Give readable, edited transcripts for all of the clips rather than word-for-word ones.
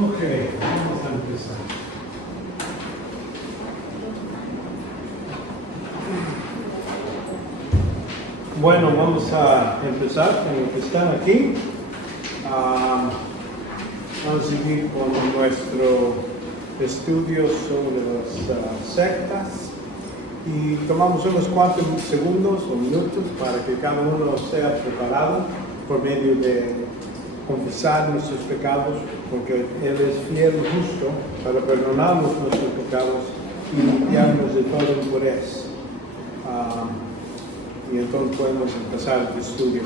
Ok, vamos a empezar. Bueno, vamos a empezar con los que están aquí. Vamos a seguir con nuestro estudio sobre las sectas y tomamos unos cuantos segundos o minutos para que cada uno sea preparado por medio de confesar nuestros pecados, porque Él es fiel y justo para perdonarnos nuestros pecados y limpiarnos de toda impureza. Y entonces podemos empezar el estudio.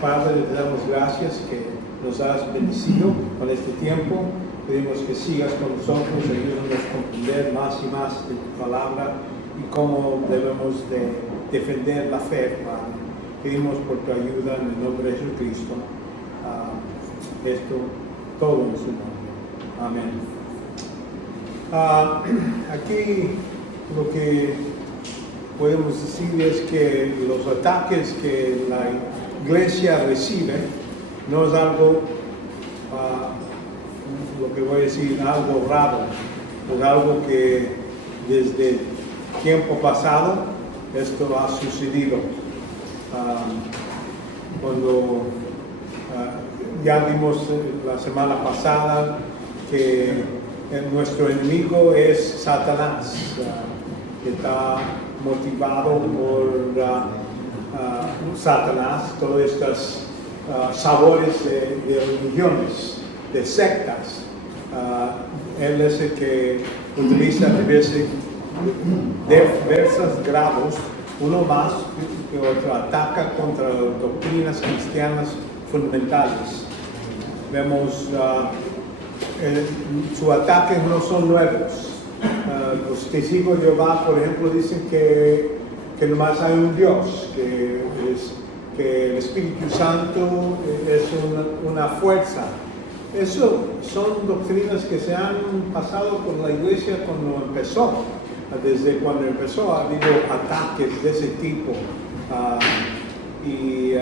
Padre, te damos gracias que nos has bendecido con este tiempo. Pedimos que sigas con nosotros, ayúdanos a comprender más y más de tu palabra y cómo debemos de defender la fe, Padre. Pedimos por tu ayuda en el nombre de Jesucristo. Esto todo en su nombre. Amén. Aquí lo que podemos decir es que los ataques que la iglesia recibe no es algo, lo que voy a decir, algo raro, es algo que desde tiempo pasado esto ha sucedido. Cuando ya vimos la semana pasada que nuestro enemigo es Satanás, que está motivado por Satanás, todos estos sabores de religiones, de sectas. Él es el que utiliza diversos grados, uno más que otro, ataca contra las doctrinas cristianas fundamentales. Vemos sus ataques no son nuevos. Los testigos de Jehová, por ejemplo, dicen que nomás hay un Dios, que el Espíritu Santo es una fuerza. Eso son doctrinas que se han pasado por la iglesia cuando empezó. Desde cuando empezó ha habido ataques de ese tipo y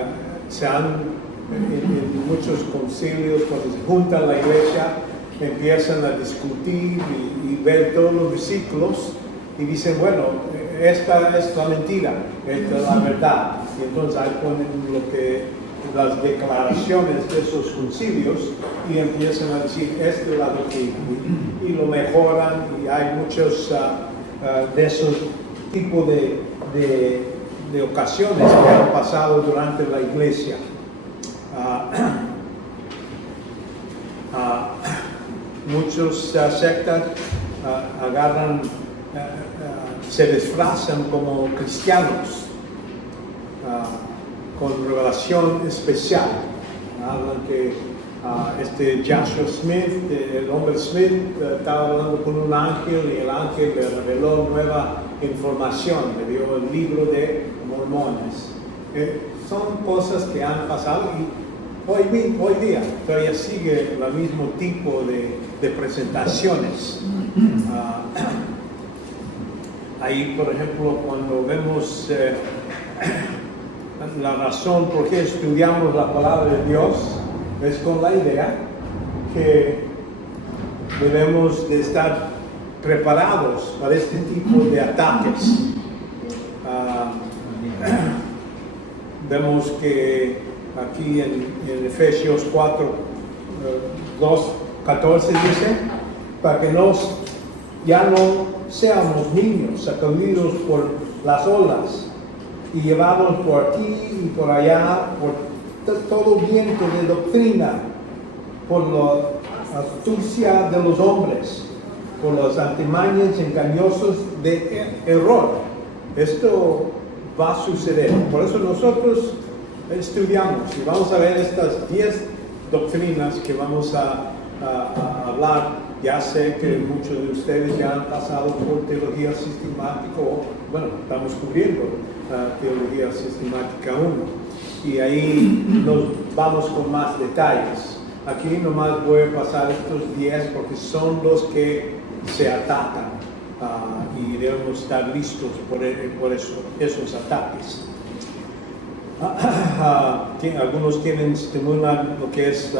se han en muchos concilios, cuando se junta la iglesia, empiezan a discutir y ver todos los versículos y dicen, bueno, esta es la mentira, esta es la verdad. Y entonces ahí ponen las declaraciones de esos concilios y empiezan a decir, esta es la doctrina. Y lo mejoran y hay muchos de esos tipos de ocasiones que han pasado durante la iglesia. Muchos sectas agarran, se disfrazan como cristianos con revelación especial. Hablan que Joshua Smith, el hombre Smith, estaba hablando con un ángel y el ángel le reveló nueva información, le dio el libro de Mormones. Son cosas que han pasado y hoy día todavía sigue el mismo tipo de presentaciones. Ahí, por ejemplo, cuando vemos la razón por qué estudiamos la palabra de Dios, es con la idea que debemos de estar preparados para este tipo de ataques. Vemos que aquí en Efesios 4, 2, 14 dice, para que ya no seamos niños sacudidos por las olas y llevados por aquí y por allá, por todo viento de doctrina, por la astucia de los hombres, por las artimañas engañosas de error. Esto va a suceder. Por eso nosotros estudiamos y vamos a ver estas 10 doctrinas que vamos a hablar. Ya sé que muchos de ustedes ya han pasado por teología sistemática, bueno, estamos cubriendo teología sistemática 1 y ahí nos vamos con más detalles. Aquí nomás voy a pasar estos 10 porque son los que se atacan. y debemos estar listos por esos ataques. Algunos estimulan lo que es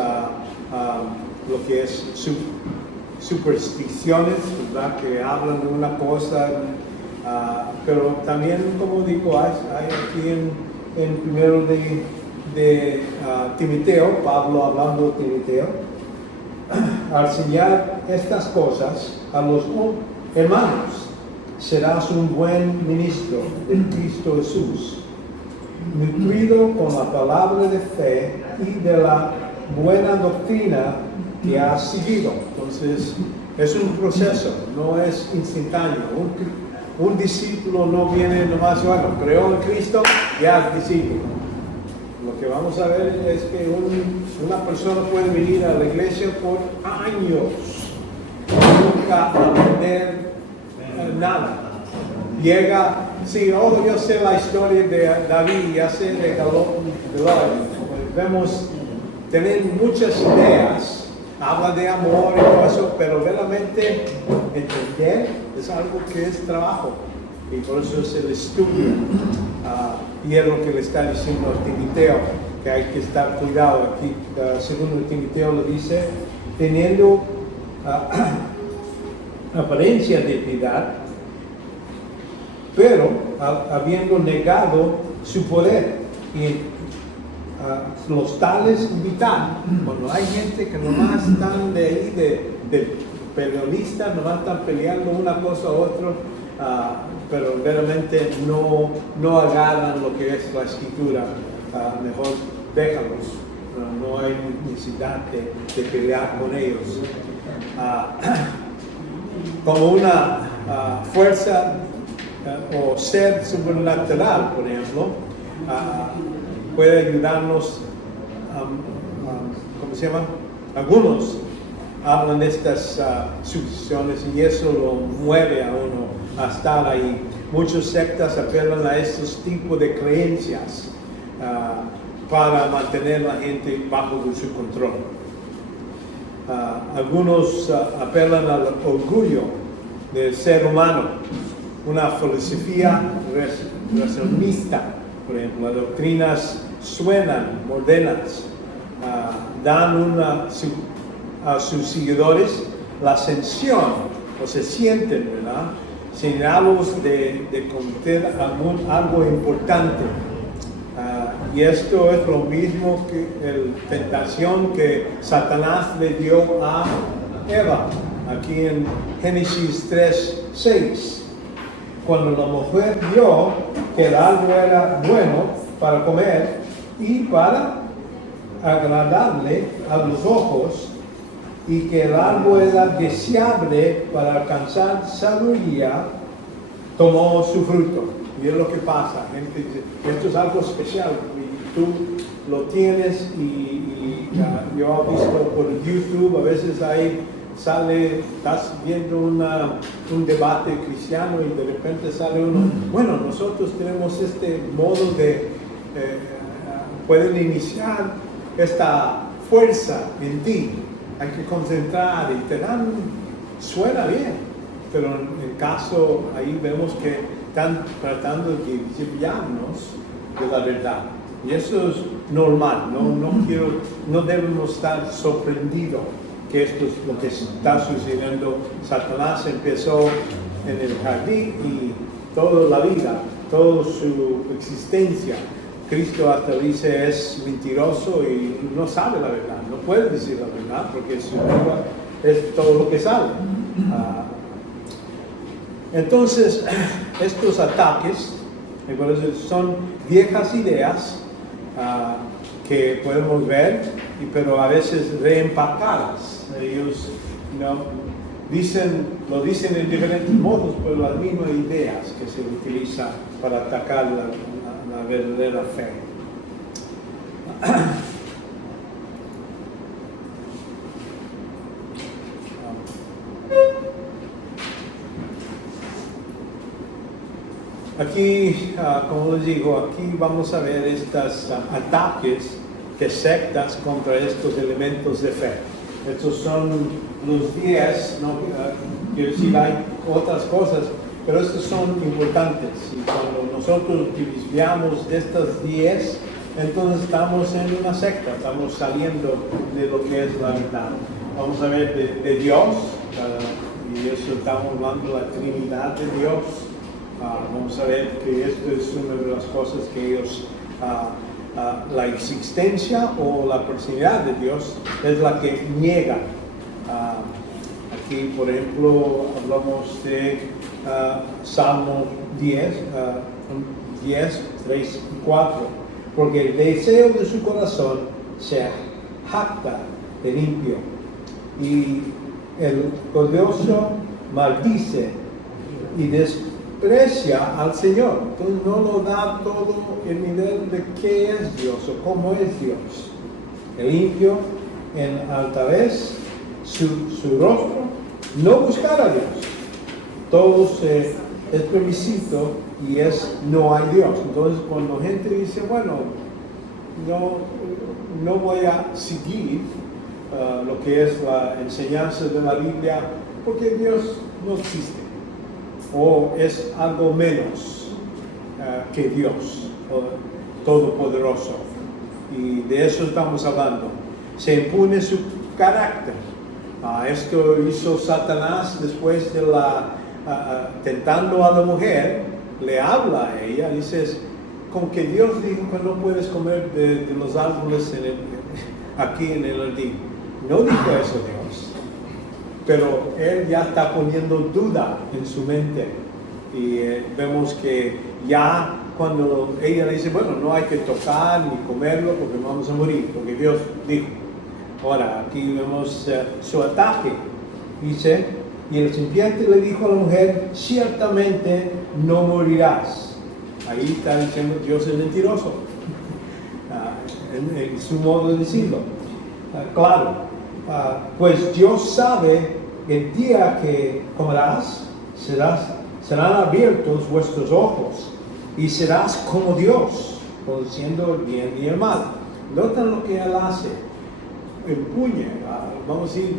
supersticiones, ¿verdad? Que hablan de una cosa, pero también, como digo, hay aquí en primero de Timoteo, Pablo hablando de Timoteo, al enseñar estas cosas a los hermanos, serás un buen ministro de Cristo Jesús, nutrido con la palabra de fe y de la buena doctrina que has seguido. Entonces, es un proceso, no es instantáneo. Un discípulo no viene nomás, bueno, creo en Cristo, ya es discípulo. Lo que vamos a ver es que una persona puede venir a la iglesia por años, nunca aprender nada. Llega, sí, yo sé la historia de David, ya sé de Goliat. Vemos tener muchas ideas, habla de amor y todo eso, pero realmente entender es algo que es trabajo. Y por eso es el estudio. Y es lo que le está diciendo a Timoteo, que hay que estar cuidado aquí. Segundo Timoteo lo dice, teniendo apariencia de piedad, pero habiendo negado su poder. Y los tales invitar. Cuando hay gente que nomás están de ahí, de periodistas, nomás están peleando una cosa u otra, pero realmente no agarran lo que es la escritura, mejor déjalos, no hay necesidad de pelear con ellos. Como una fuerza o ser sobrenatural, por ejemplo, puede ayudarnos, ¿cómo se llama? Algunos hablan de estas suposiciones y eso lo mueve a uno a estar ahí. Muchas sectas apelan a estos tipos de creencias para mantener a la gente bajo de su control. Algunos apelan al orgullo del ser humano, una filosofía racionalista. Por ejemplo, las doctrinas suenan modernas, dan a sus seguidores la ascensión, o se sienten, ¿verdad? Señalos de cometer algo importante. Y esto es lo mismo que la tentación que Satanás le dio a Eva, aquí en Génesis 3:6. Cuando la mujer vio que el árbol era bueno para comer y para agradarle a los ojos, y que el árbol era deseable para alcanzar sabiduría, tomó su fruto. Y es lo que pasa. Gente dice, esto es algo especial y tú lo tienes yo he visto por YouTube, a veces estás viendo un debate cristiano y de repente sale uno, bueno, nosotros tenemos este modo de, pueden iniciar esta fuerza en ti, hay que concentrar y suena bien, pero en el caso ahí vemos que están tratando de desviarnos de la verdad. Y eso es normal, no debemos estar sorprendidos que esto es lo que está sucediendo. Satanás empezó en el jardín y toda la vida, toda su existencia. Cristo hasta dice es mentiroso y no sabe la verdad, no puede decir la verdad porque su lengua es todo lo que sabe. Entonces, estos ataques son viejas ideas que podemos ver, pero a veces reempacadas. Ellos lo dicen en diferentes modos, pero las mismas ideas que se utilizan para atacar la verdadera fe. Aquí, como les digo, aquí vamos a ver estos ataques de sectas contra estos elementos de fe. Estos son los 10, no quiero decir, hay otras cosas, pero estos son importantes. Y cuando nosotros desviamos de estas 10, entonces estamos en una secta, estamos saliendo de lo que es la verdad. Vamos a ver de Dios, y eso estamos hablando de la Trinidad de Dios. Vamos a ver que esto es una de las cosas que ellos, la existencia o la personalidad de Dios es la que niega. Aquí, por ejemplo, hablamos de Salmo 10, 3 y 4, porque el deseo de su corazón se jacta del impío y el odioso maldice y desprecia al Señor. Entonces no lo da todo el nivel de qué es Dios o cómo es Dios. El impío en altaraz su rostro, no buscar a Dios. Todo es plebiscito y no hay Dios. Entonces cuando gente dice, bueno, no voy a seguir lo que es la enseñanza de la Biblia porque Dios no existe o es algo menos que Dios todopoderoso, y de eso estamos hablando. Se impone su carácter. Esto hizo Satanás después de tentando a la mujer, le habla a ella, dices, con que Dios dijo que no puedes comer de los árboles aquí en el jardín. No dijo eso Dios, pero él ya está poniendo duda en su mente, y vemos que ya cuando ella le dice, bueno, no hay que tocar ni comerlo porque vamos a morir, porque Dios dijo. Ahora, aquí vemos su ataque, dice, y el serpiente le dijo a la mujer, ciertamente no morirás. Ahí está diciendo Dios es mentiroso, en su modo de decirlo. Claro, pues Dios sabe el día que comerás, serán abiertos vuestros ojos y serás como Dios, conociendo el bien y el mal. Notan lo que él hace. Empuña, vamos a decir,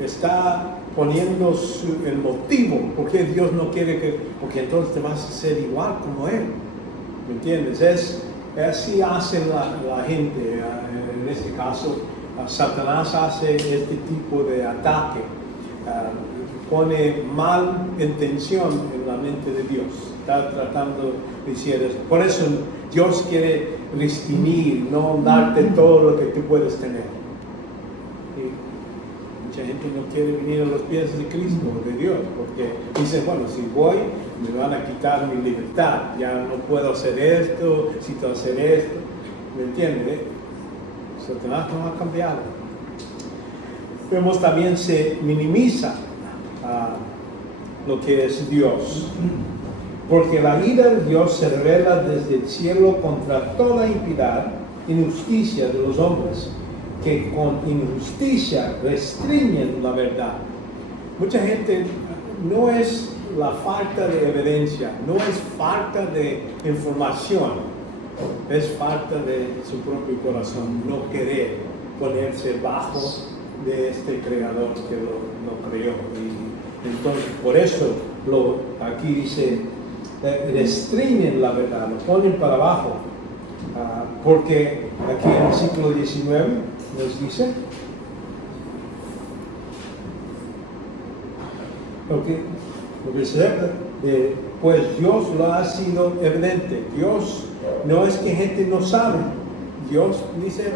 está poniendo el motivo por qué Dios no quiere porque entonces te vas a ser igual como Él. ¿Me entiendes? Así hace la gente. En este caso, Satanás hace este tipo de ataque. Pone mal intención en la mente de Dios. Está tratando de decir eso. Por eso Dios quiere restringir, no darte todo lo que tú puedes tener. Mucha gente no quiere venir a los pies de Cristo, de Dios, porque dice, bueno, si voy, me van a quitar mi libertad, ya no puedo hacer esto, necesito hacer esto, ¿me entiendes? Satanás no ha cambiado. Vemos también se minimiza lo que es Dios, porque la ira de Dios se revela desde el cielo contra toda impiedad e injusticia de los hombres, que con injusticia restringen la verdad. Mucha gente, no es la falta de evidencia, no es falta de información, es falta de su propio corazón, no querer ponerse bajo de este creador que lo creó. Y entonces, por eso aquí dice, restringen la verdad, lo ponen para abajo, porque aquí en el versículo 19 nos dice, lo que se trata de, pues Dios lo ha sido evidente. Dios no es que gente no sabe. Dios dice,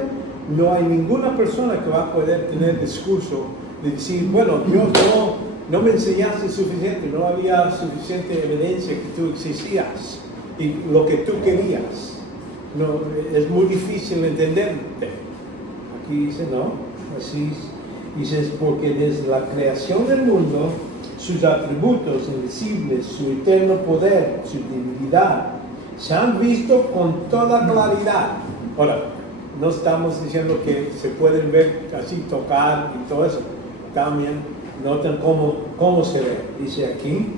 no hay ninguna persona que va a poder tener discurso de decir, bueno, Dios no me enseñaste suficiente, no había suficiente evidencia que tú existías y lo que tú querías. No, es muy difícil entenderte. Aquí dice, no, así dice, porque desde la creación del mundo, sus atributos invisibles, su eterno poder, su divinidad, se han visto con toda claridad. Ahora, no estamos diciendo que se pueden ver así, tocar y todo eso. También noten cómo se ve. Dice aquí,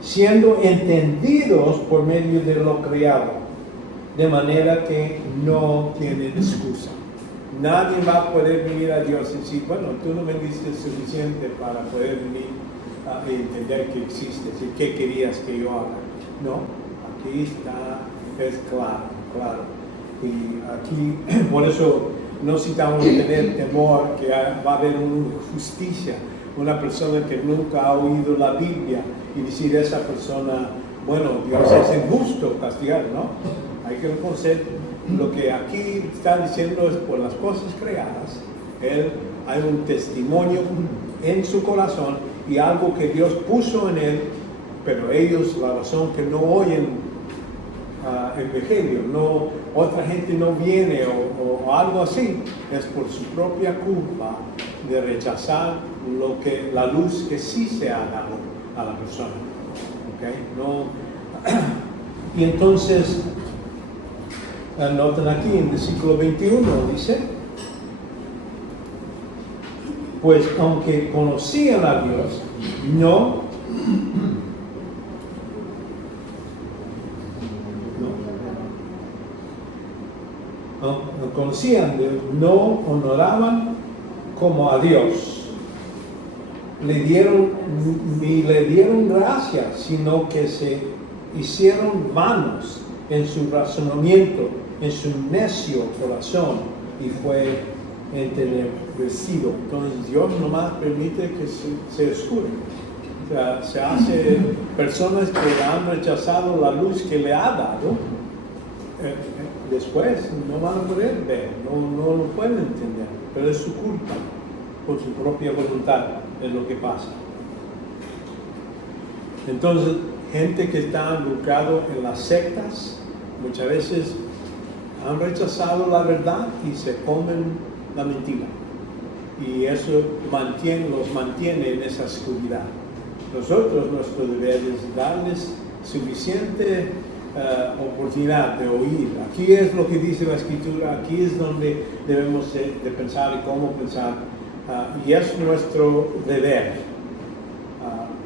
siendo entendidos por medio de lo creado, de manera que no tienen excusa. Nadie va a poder venir a Dios y decir, bueno, tú no me diste suficiente para poder venir a entender que existes y qué querías que yo haga. No, aquí está, es claro. Y aquí, por eso no necesitamos tener temor que va a haber una justicia, una persona que nunca ha oído la Biblia y decir a esa persona, bueno, Dios es injusto castigar, ¿no? Hay que reconocer lo que aquí está diciendo es por las cosas creadas. Hay un testimonio en su corazón y algo que Dios puso en él, pero ellos, la razón que no oyen el Evangelio, otra gente no viene o algo así, es por su propia culpa de rechazar la luz que sí se ha dado a la persona. ¿Okay? Y entonces, noten aquí en el versículo 21, dice, pues aunque conocían a Dios, no conocían, no honoraban como a Dios, ni le dieron gracia, sino que se hicieron vanos en su razonamiento, en su necio corazón, y fue entenebrecido. Entonces Dios nomás permite que se oscure. O sea, se hace personas que han rechazado la luz que le ha dado, después no van a poder ver, no lo pueden entender, pero es su culpa, por su propia voluntad, es lo que pasa. Entonces, gente que está involucrado en las sectas, muchas veces han rechazado la verdad y se comen la mentira. Y eso los mantiene en esa oscuridad. Nosotros, nuestro deber es darles suficiente oportunidad de oír. Aquí es lo que dice la Escritura, aquí es donde debemos de pensar y cómo pensar, y es nuestro deber,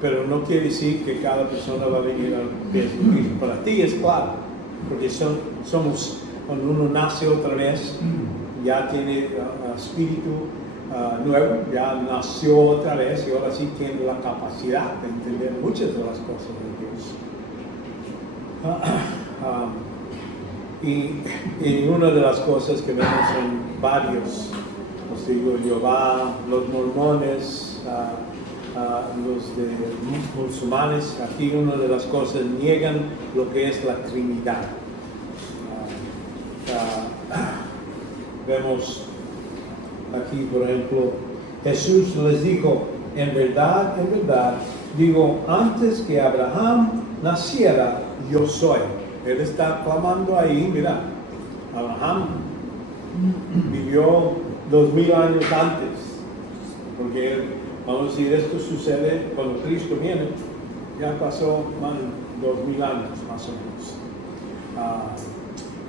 pero no quiere decir que cada persona va a venir al Jesucristo. Para ti es claro, porque somos, cuando uno nace otra vez, ya tiene espíritu nuevo, ya nació otra vez y ahora sí tiene la capacidad de entender muchas de las cosas de Dios. Y una de las cosas que vemos en varios, os digo, Jehová, los mormones, los de musulmanes, aquí una de las cosas niegan lo que es la Trinidad. Vemos aquí, por ejemplo, Jesús les dijo, en verdad, digo, antes que Abraham naciera, yo soy. Él está clamando ahí, mira, Abraham vivió 2000 años antes, porque vamos a decir, esto sucede cuando Cristo viene, ya pasó más de 2000 años más o menos.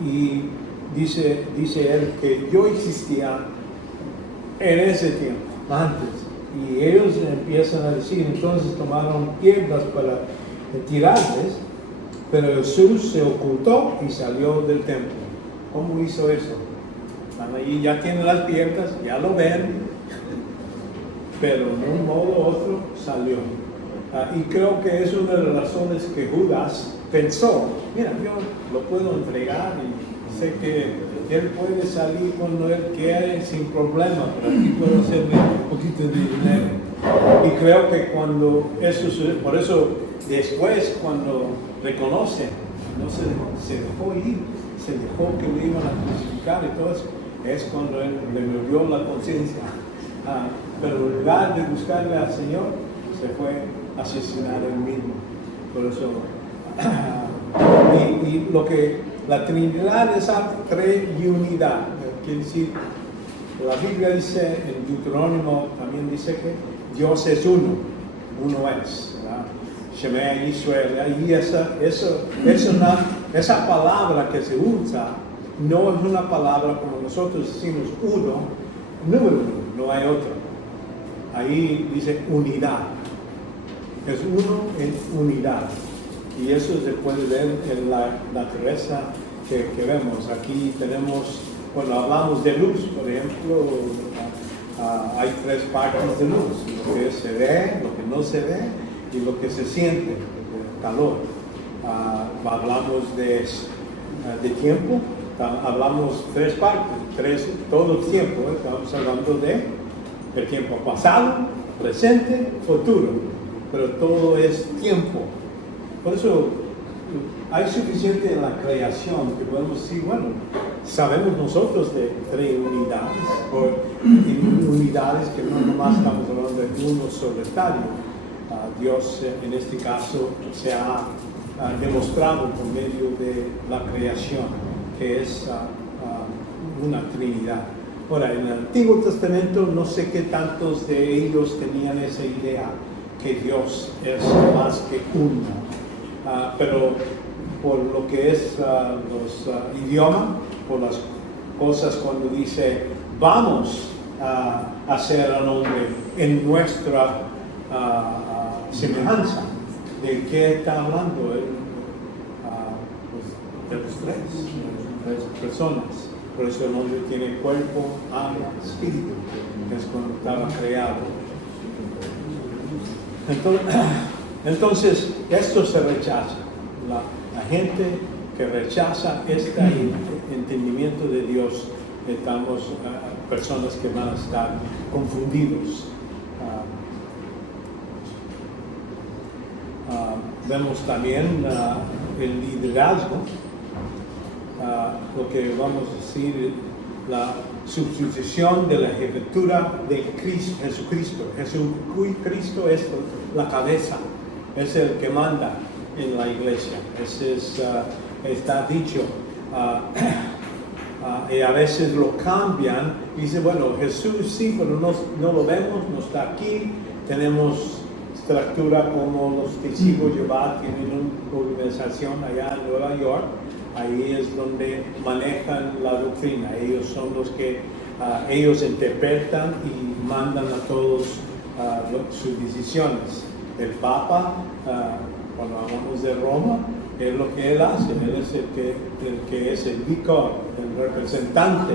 Y dice él que yo existía en ese tiempo, antes, y ellos empiezan a decir, entonces tomaron piedras para tirarles, pero Jesús se ocultó y salió del templo. ¿Cómo hizo eso? Están ahí, ya tienen las piedras, ya lo ven, pero de un modo u otro salió. Y creo que es una de las razones que Judas pensó, mira, yo lo puedo entregar y sé que él puede salir cuando él quiere sin problema, pero aquí puedo hacerle un poquito de dinero. Y creo que cuando eso sucede, por eso después cuando reconoce, no se dejó ir, se dejó que le iban a crucificar y todo eso, es cuando él le volvió la conciencia. Pero en lugar de buscarle al Señor, se fue a asesinar él mismo. Por eso, y lo que la Trinidad es triunidad, quiere decir, la Biblia dice, en Deuterónimo también dice que Dios es uno es, ¿verdad? Shema Israel, y esa palabra que se usa no es una palabra como nosotros decimos uno, número uno, no hay otro. Ahí dice unidad, es uno en unidad. Y eso se puede ver en la naturaleza que vemos. Aquí tenemos cuando hablamos de luz, por ejemplo, hay tres partes de luz: lo que se ve, lo que no se ve y lo que se siente, el calor. Hablamos de tiempo, hablamos tres partes, todo el tiempo. Estamos hablando de el tiempo pasado, presente, futuro, pero todo es tiempo. Por eso hay suficiente en la creación que podemos decir, bueno, sabemos nosotros de tres unidades, o unidades que no nomás estamos hablando de uno solitario. Dios en este caso se ha demostrado por medio de la creación, que es una Trinidad. Ahora, en el Antiguo Testamento no sé qué tantos de ellos tenían esa idea que Dios es más que uno, pero por lo que es los idiomas, por las cosas cuando dice vamos a hacer al hombre en nuestra semejanza. ¿De qué está hablando él? Pues de los tres personas. Por eso el hombre tiene cuerpo, alma, espíritu. Es cuando estaba creado. Entonces esto se rechaza. La gente que rechaza este entendimiento de Dios, estamos personas que van a estar confundidos. Vemos también el liderazgo, lo que vamos a decir, la sustitución de la jefatura de Jesucristo. Jesucristo es la cabeza, es el que manda en la iglesia. Ese está dicho. Y a veces lo cambian. Dice, bueno, Jesús sí, pero no lo vemos, no está aquí. Tenemos estructura como los testigos de Jehová tienen una organización allá en Nueva York. Ahí es donde manejan la doctrina. Ellos son los que ellos interpretan y mandan a todos sus decisiones. El Papa, cuando hablamos de Roma, es lo que él hace. Él es el que es el vicar, el representante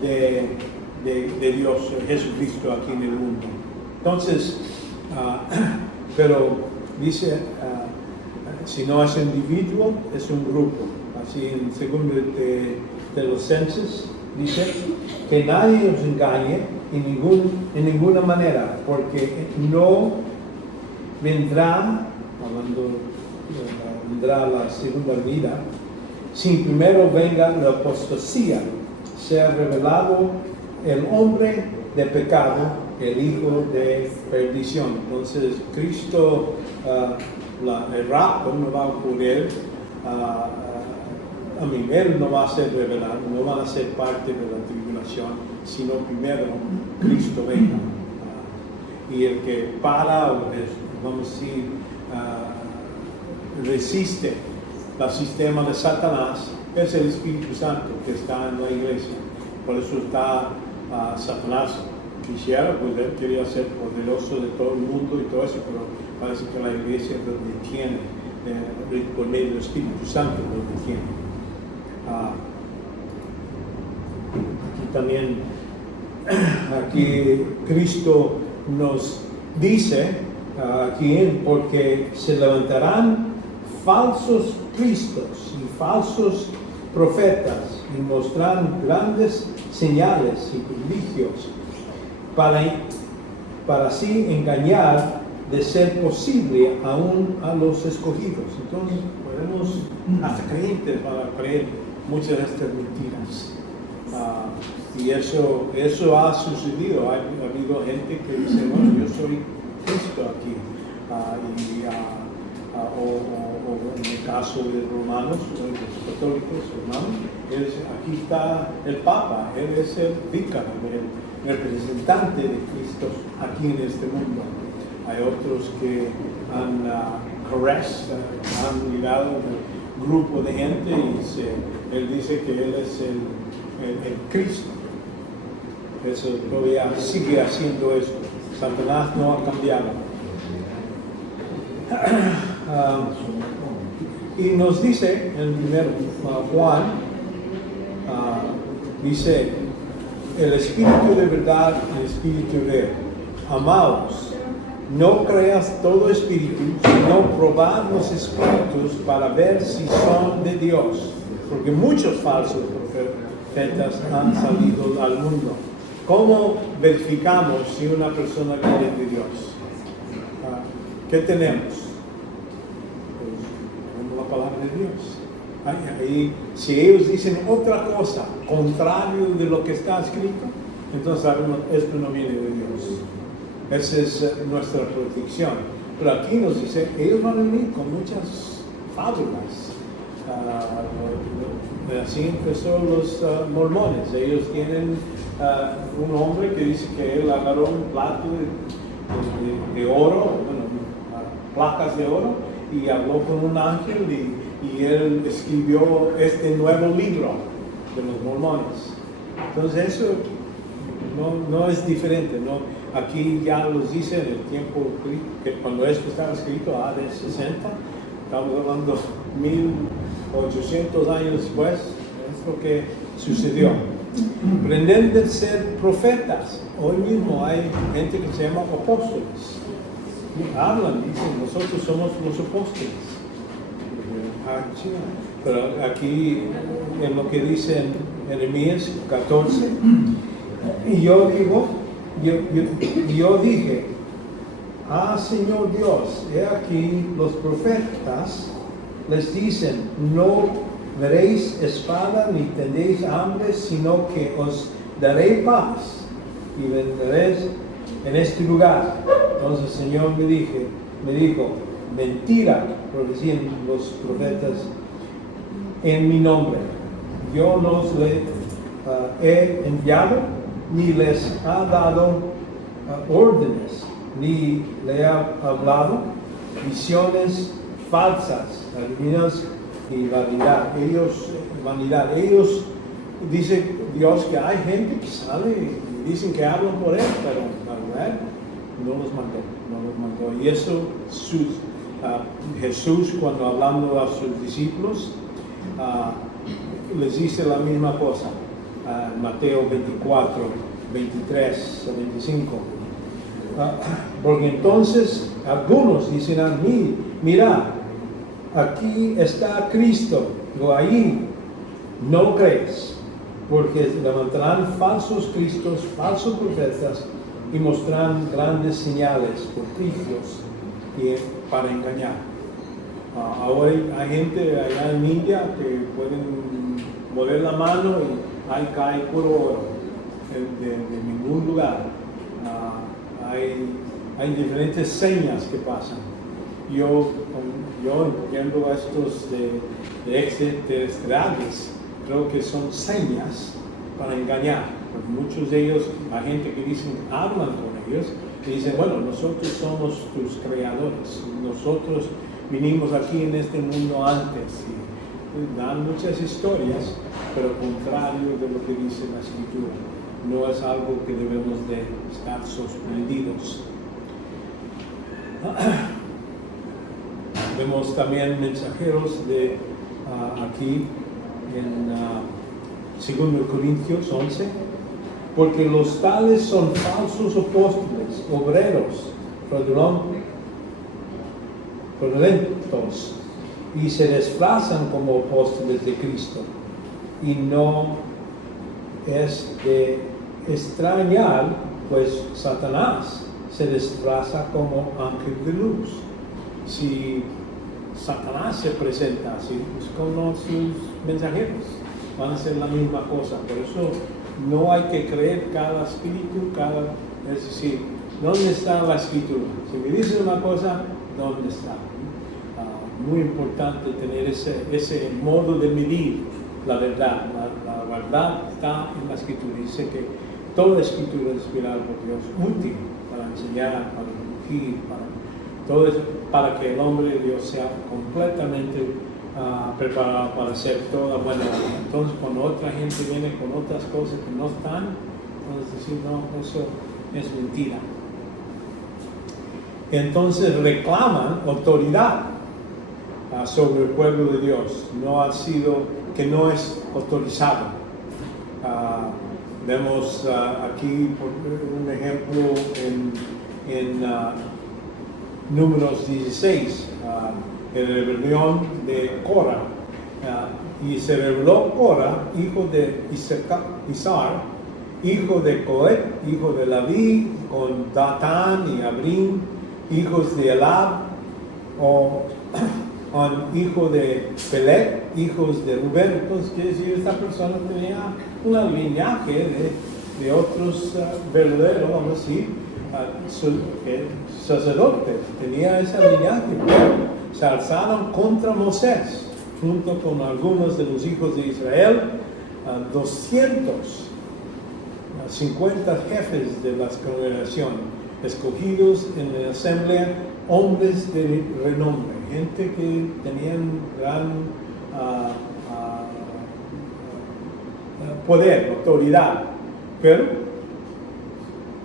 de Dios, Jesucristo aquí en el mundo. Entonces, pero dice, si no es individuo, es un grupo. Así en segundo de los censos dice que nadie os engañe en ninguna manera, porque no vendrá la segunda vida sin primero venga la apostasía, sea revelado el hombre de pecado, el hijo de perdición. Entonces Cristo, el rapto no va a ocurrir, él no va a ser revelado, no va a ser parte de la tribulación, sino primero Cristo venga. Y el que para, vamos a decir, resiste el sistema de Satanás, es el Espíritu Santo que está en la iglesia. Por eso está Satanás. Quisiera, pues él quería ser poderoso de todo el mundo y todo eso, pero parece que la iglesia lo detiene, por medio del Espíritu Santo lo detiene. Aquí Cristo nos dice, porque se levantarán falsos cristos y falsos profetas y mostrarán grandes señales y prodigios para así engañar, de ser posible, aún a los escogidos. Entonces podemos, hasta creyentes van a creer muchas de estas mentiras. Y eso ha sucedido. Ha habido gente que dice, bueno, yo soy Cristo aquí. O en el caso de los romanos, los católicos hermanos, aquí está el Papa, él es el vicar, el representante de Cristo aquí en este mundo. Hay otros que han mirado un grupo de gente y él dice que él es el Cristo. Eso todavía sigue haciendo eso. Satanás no ha cambiado. Y nos dice en 1 Juan Dice, el Espíritu de verdad, el Espíritu de amados. No creas todo espíritu, sino probad los espíritus para ver si son de Dios. Porque muchos falsos profetas han salido al mundo. ¿Cómo verificamos si una persona viene de Dios? ¿Qué tenemos? Pues, tenemos la palabra de Dios. Ahí, si ellos dicen otra cosa, contrario de lo que está escrito, entonces sabemos, esto no viene de Dios. Esa es nuestra protección. Pero aquí nos dice, ellos van a venir con muchas fábulas. Así empezó los mormones. Ellos tienen un hombre que dice que él agarró un plato de oro, placas de oro, y habló con un ángel y él escribió este nuevo libro de los mormones. Entonces eso no es diferente, ¿no? Aquí ya los dice en el tiempo que cuando esto estaba escrito, de 60, estamos hablando 1800 años después, es lo que sucedió. Pretenden ser profetas. Hoy mismo hay gente que se llama apóstoles. Hablan, dicen, nosotros somos los apóstoles. Pero aquí, en lo que dice en Jeremías 14, y yo digo, yo dije, Señor Dios, he aquí los profetas les dicen, no veréis espada ni tendréis hambre, sino que os daré paz y vendréis en este lugar. Entonces el Señor me dijo, mentira, por decir los profetas, en mi nombre. Yo no os he enviado, ni les ha dado órdenes, ni le ha hablado visiones falsas, adivinas y vanidad. Ellos dicen Dios que hay gente que sale y dicen que hablan por él, pero la verdad no los mandó. Y eso Jesús, cuando hablando a sus discípulos, les dice la misma cosa. Mateo 24, 23 a 25. Porque entonces algunos dicen a mí, mira, aquí está Cristo, o ahí no crees, porque levantarán falsos cristos, falsos profetas, y mostrarán grandes señales, prodigios, para engañar. Ahora hay gente allá en India que pueden mover la mano y ahí cae puro oro de ningún lugar. Hay diferentes señas que pasan. Yo entiendo estos de extraterrestres, creo que son señas para engañar. Porque muchos de ellos, hay gente que dicen, hablan con ellos, y dicen, bueno, nosotros somos tus creadores, nosotros vinimos aquí en este mundo antes. Dan muchas historias, pero contrario de lo que dice la Escritura. No es algo que debemos de estar sorprendidos. Vemos también mensajeros de aquí en 2 Corintios 11, porque los tales son falsos apóstoles, obreros, fraudulentos, y se disfrazan como apóstoles de Cristo. Y no es de extrañar, pues Satanás se disfraza como ángel de luz. Si Satanás se presenta así, pues como sus mensajeros van a hacer la misma cosa. Por eso no hay que creer cada espíritu, es decir, ¿dónde está la Escritura? Si me dice una cosa, ¿dónde está? Muy importante tener ese modo de medir la verdad. La verdad está en la Escritura. Dice que toda Escritura es inspirada por Dios, útil para enseñar, para dirigir, todo eso, para que el hombre de Dios sea completamente preparado para hacer toda buena obra. Entonces, cuando otra gente viene con otras cosas que no están, entonces decir, no, eso es mentira. Entonces reclaman autoridad sobre el pueblo de Dios, que no es autorizado. Vemos aquí por un ejemplo en Números 16, en la rebelión de Cora. Y se rebeló Cora, hijo de Izar, hijo de Coet, hijo de Laví, con Datán y Abrim, hijos de Elab, hijo de Pelec, hijos de Rubén. Entonces, quiere decir, esta persona tenía un linaje de otros verdaderos, vamos a decir, sacerdotes. Tenía ese linaje, pero se alzaron contra Moisés, junto con algunos de los hijos de Israel, 250 jefes de la congregación, escogidos en la asamblea, hombres de renombre, gente que tenían gran poder, autoridad, pero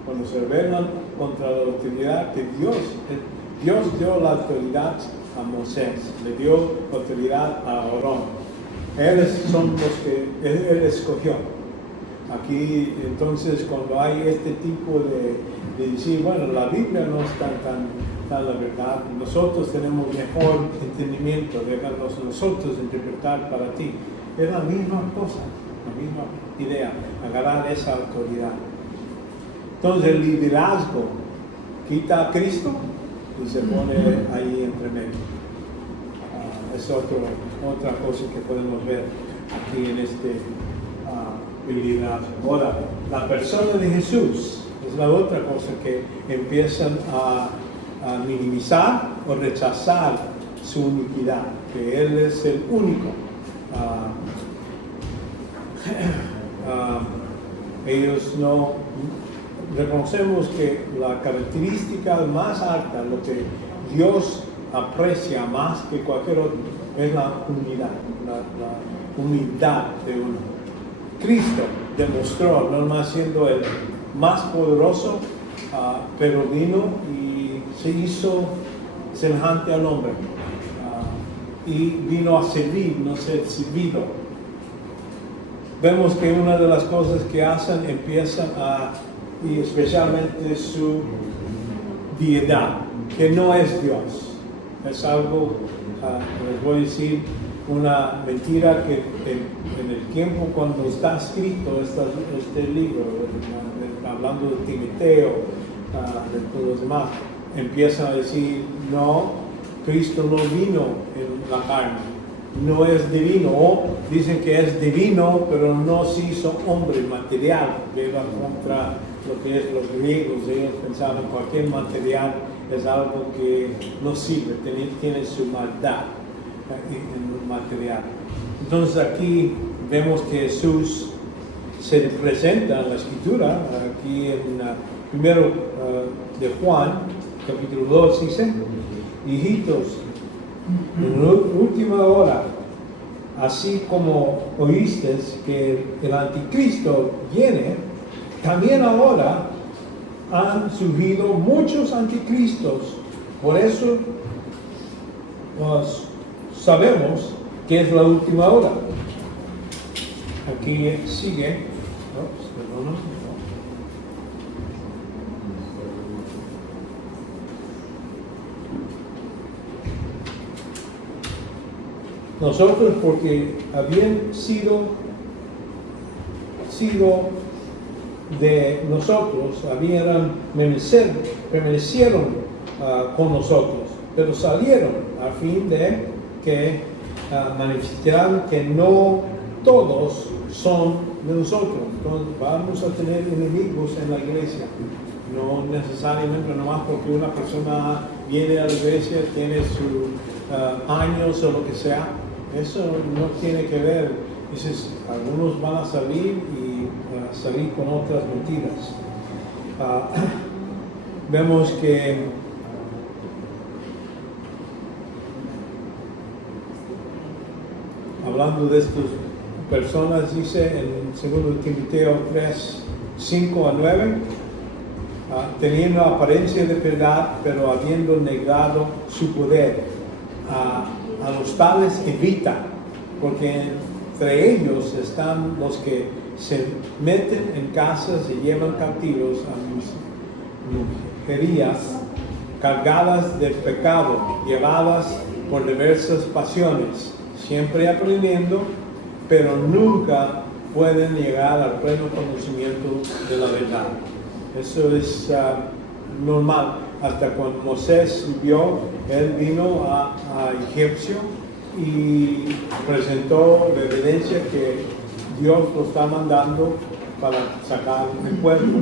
cuando se rebelan contra la autoridad de Dios dio la autoridad a Moisés, le dio autoridad a Aarón. Son los que él escogió. Aquí, entonces, cuando hay este tipo de decir, bueno, la Biblia no está tan la verdad, nosotros tenemos mejor entendimiento, déjanos nosotros interpretar para ti. Es la misma cosa, la misma idea, agarrar esa autoridad. Entonces, el liderazgo quita a Cristo y se pone ahí entre medio. Es otra cosa que podemos ver aquí en este liderazgo. Ahora, la persona de Jesús es la otra cosa que empiezan a minimizar o rechazar su unicidad, que Él es el único. Ellos no reconocemos que la característica más alta, lo que Dios aprecia más que cualquier otro, es la unidad, la humildad de uno. Cristo demostró, no más siendo el más poderoso, pero vino y se hizo semejante al hombre, y vino a servir, no ser servido. Vemos que una de las cosas que hacen empiezan y especialmente su deidad, que no es Dios. Es algo, les voy a decir, una mentira que en el tiempo cuando está escrito este libro, hablando de Timoteo, de todos los demás, empiezan a decir, no, Cristo no vino en la carne, no es divino, o dicen que es divino, pero no se hizo hombre material, que va contra lo que es los griegos. Ellos pensaban que cualquier material es algo que no sirve, tiene su maldad en el material. Entonces aquí vemos que Jesús se presenta en la Escritura, aquí en primero de Juan, capítulo 2, dice, hijitos, en la última hora, así como oíste que el anticristo viene, también ahora han surgido muchos anticristos. Por eso sabemos que es la última hora. Aquí sigue. Nosotros, porque habían sido de nosotros, permanecieron con nosotros, pero salieron a fin de que manifestaran que no todos son de nosotros. Entonces vamos a tener enemigos en la iglesia, no necesariamente nomás porque una persona viene a la iglesia, tiene sus años o lo que sea. Eso no tiene que ver. Dices, algunos van a salir y salir con otras mentiras. Vemos que hablando de estas personas, dice en 2 Timoteo 3, 5 a 9, teniendo apariencia de piedad, pero habiendo negado su poder, a los tales evita, porque entre ellos están los que se meten en casas y llevan cautivos a mujerías cargadas de pecado, llevadas por diversas pasiones, siempre aprendiendo, pero nunca pueden llegar al pleno conocimiento de la verdad. Eso es normal. Hasta cuando Moisés vio, él vino a Egipcio y presentó la evidencia que Dios lo está mandando para sacar el pueblo.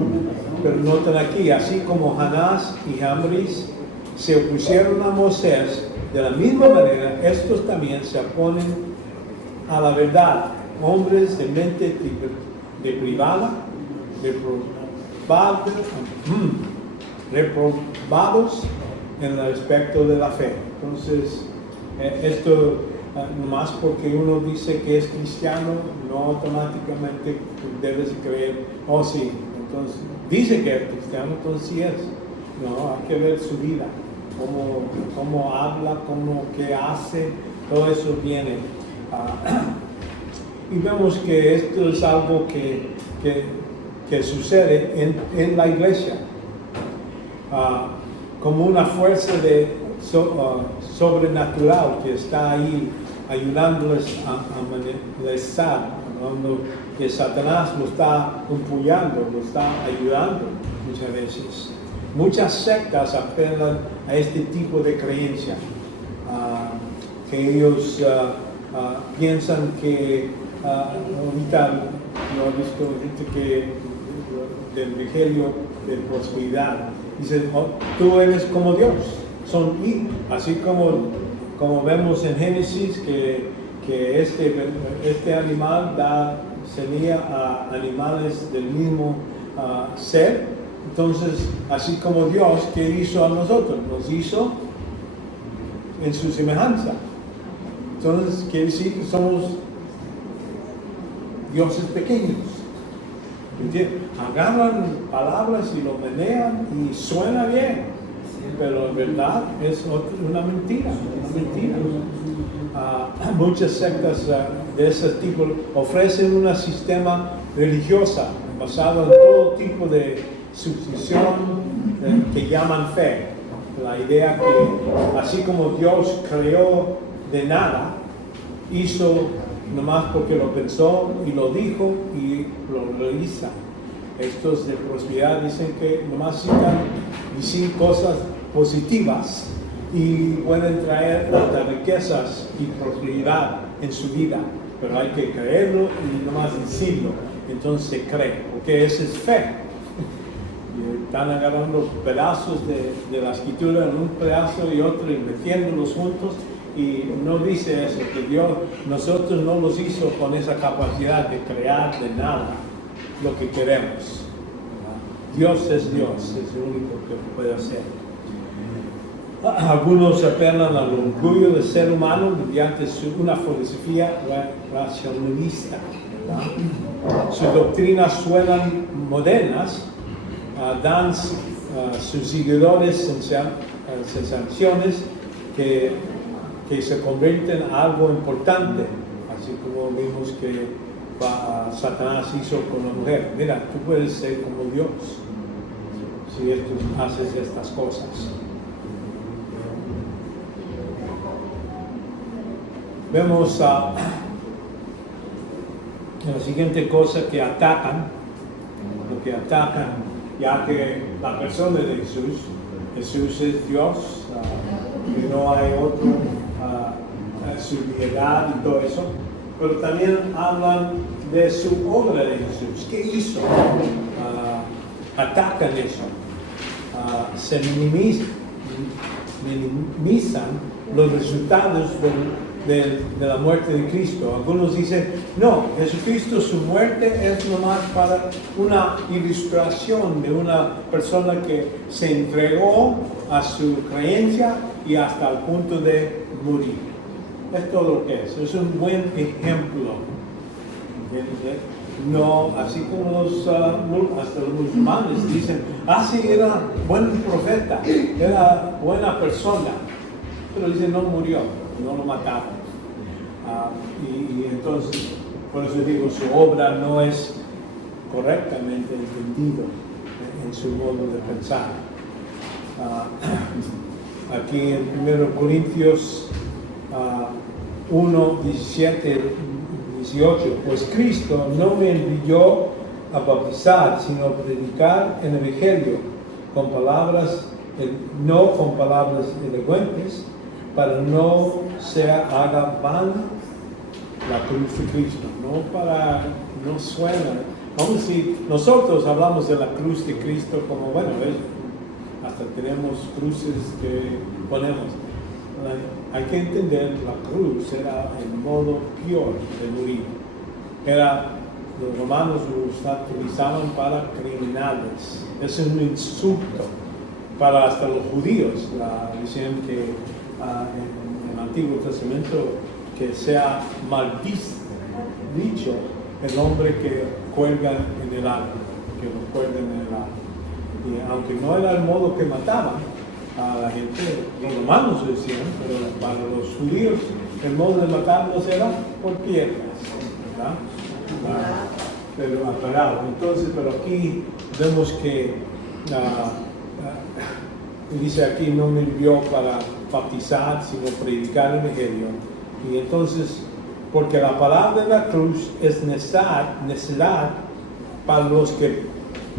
Pero noten aquí, así como Hanás y Jambres se opusieron a Moisés, de la misma manera, estos también se oponen a la verdad. Hombres de mente deprivada, reprobados en el aspecto de la fe. Entonces, esto nomás porque uno dice que es cristiano, no automáticamente debes creer, oh sí, entonces dice que es cristiano, entonces sí es. No, hay que ver su vida, cómo habla, qué hace, todo eso viene. Y vemos que esto es algo que sucede en la iglesia, como una fuerza sobrenatural que está ahí ayudándoles a manifestar, que Satanás lo está empuñando, lo está ayudando muchas veces. Muchas sectas apelan a este tipo de creencia, que ellos piensan que ahorita yo he visto gente que del evangelio de prosperidad dicen, oh, tú eres como Dios, así como vemos en Génesis que este animal da semilla a animales del mismo ser. Entonces, así como Dios, ¿qué hizo a nosotros? Nos hizo en su semejanza. Entonces, quiere decir que somos dioses pequeños. ¿Entiendes? Agarran palabras y lo menean y suena bien, pero en verdad es una mentira. Muchas sectas de ese tipo ofrecen un sistema religioso basado en todo tipo de suposición que llaman fe. La idea que así como Dios creó de nada, hizo nomás porque lo pensó y lo dijo y lo realiza. Estos de prosperidad dicen que nomás necesitan decir cosas positivas y pueden traer hasta riquezas y prosperidad en su vida, pero hay que creerlo y nomás decirlo, entonces se cree, porque esa es fe. Y están agarrando pedazos de la escritura en un pedazo y otro y metiéndolos juntos, y no dice eso, que Dios, nosotros no los hizo con esa capacidad de crear de nada lo que queremos. Dios es Dios, es el único que puede hacer. Algunos apelan al orgullo del ser humano mediante una filosofía racionalista. Sus doctrinas suenan modernas, dan a sus seguidores sensaciones que se convierten en algo importante, así como vimos que Satanás hizo con la mujer. Mira, tú puedes ser como Dios si haces estas cosas. Vemos la siguiente cosa que atacan, ya que la persona de Jesús es Dios, y no hay otro, su piedad y todo eso, pero también hablan de su obra de Jesús. ¿Qué hizo? Atacan eso, se minimizan los resultados de la muerte de Cristo. Algunos dicen, no, Jesucristo, su muerte es nomás para una ilustración de una persona que se entregó a su creencia y hasta el punto de morir. Es todo lo que es un buen ejemplo. ¿Entiendes? No, así como hasta los musulmanes dicen, sí, era buen profeta, era buena persona, pero dicen, no murió, no lo mataron. Y entonces, por eso digo, su obra no es correctamente entendido en su modo de pensar. Aquí en 1 Corintios 1, 17, 18, pues Cristo no me envió a bautizar, sino a predicar el Evangelio con palabras, no con palabras elocuentes, para no se haga vana la cruz de Cristo, no suena. Vamos a decir, nosotros hablamos de la cruz de Cristo como, bueno, hasta tenemos cruces que ponemos. Hay que entender, la cruz era el modo peor de morir. Los romanos lo utilizaban para criminales. Es un insulto para hasta los judíos. Dicen que en el Antiguo Testamento que sea dicho el hombre que cuelga en el árbol, que lo cuelgan en el árbol. Y aunque no era el modo que mataban a la gente, los romanos lo decían, pero para los judíos el modo de matarlos era por piedras, ¿verdad? Pero apagado. Entonces, pero aquí vemos que dice aquí no me envió para bautizar, sino predicar el Evangelio. Y entonces, porque la palabra de la cruz es necedad para los que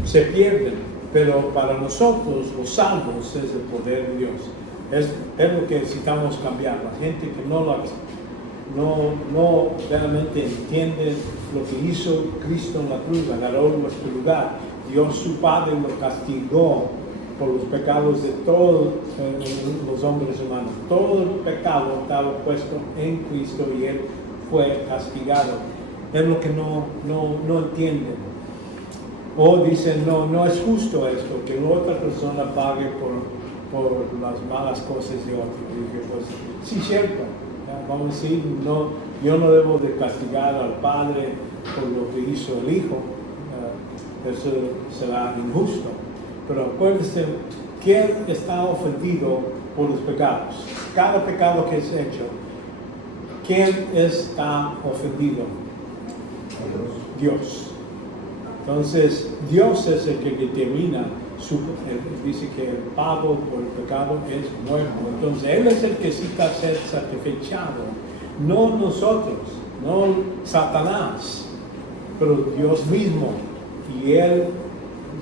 se pierden, pero para nosotros, los salvos, es el poder de Dios. Es lo que necesitamos cambiar. La gente que no realmente entiende lo que hizo Cristo en la cruz, agarró nuestro lugar. Dios su Padre lo castigó por los pecados de todos los hombres humanos. Todo el pecado estaba puesto en Cristo y Él fue castigado. Es lo que no entienden. O dicen, no es justo esto, que otra persona pague por las malas cosas de otro. Y dije, pues, sí, cierto. Vamos a decir, yo no debo de castigar al Padre por lo que hizo el Hijo. Eso será injusto. Pero acuérdense, ¿quién está ofendido por los pecados? Cada pecado que es hecho, ¿quién está ofendido? Dios. Entonces, Dios es el que determina, dice que el pago por el pecado es muerte. Entonces, Él es el que necesita ser sacrificado, no nosotros, no Satanás, pero Dios mismo. Y Él,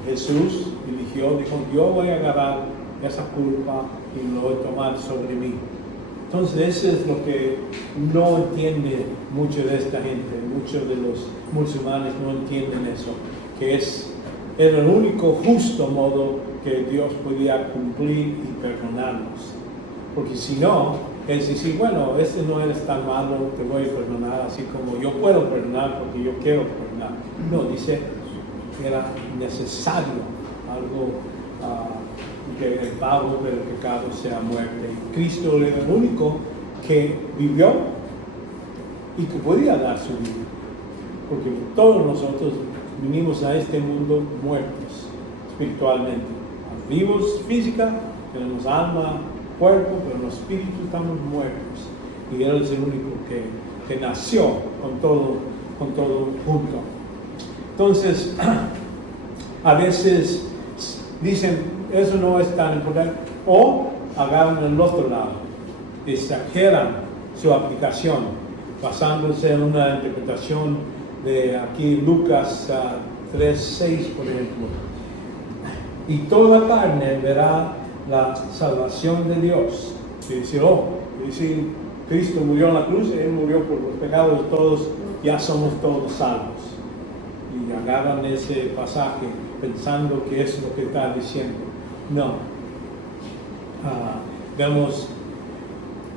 Jesús, dijo, yo voy a agarrar esa culpa y lo voy a tomar sobre mí. Entonces, eso es lo que no entiende mucho de esta gente, muchos de los musulmanes no entienden eso, que era el único justo modo que Dios podía cumplir y perdonarnos. Porque si no, es decir, bueno, este no eres tan malo, te voy a perdonar, así como yo puedo perdonar porque yo quiero perdonar. No, dice, era necesario algo que el pago del pecado sea muerte. Cristo era el único que vivió y que podía dar su vida. Porque todos nosotros vinimos a este mundo muertos espiritualmente. Vivos física, tenemos alma, cuerpo, pero en espíritu estamos muertos. Y Él es el único que nació con todo junto. Entonces, a veces dicen, eso no es tan importante, o agarran el otro lado, exageran su aplicación, basándose en una interpretación de aquí Lucas 3:6, por ejemplo. Y toda carne verá la salvación de Dios. Y dice, Cristo murió en la cruz, Él murió por los pecados de todos, ya somos todos salvos. Y agarran ese pasaje pensando que es lo que está diciendo. No. Vemos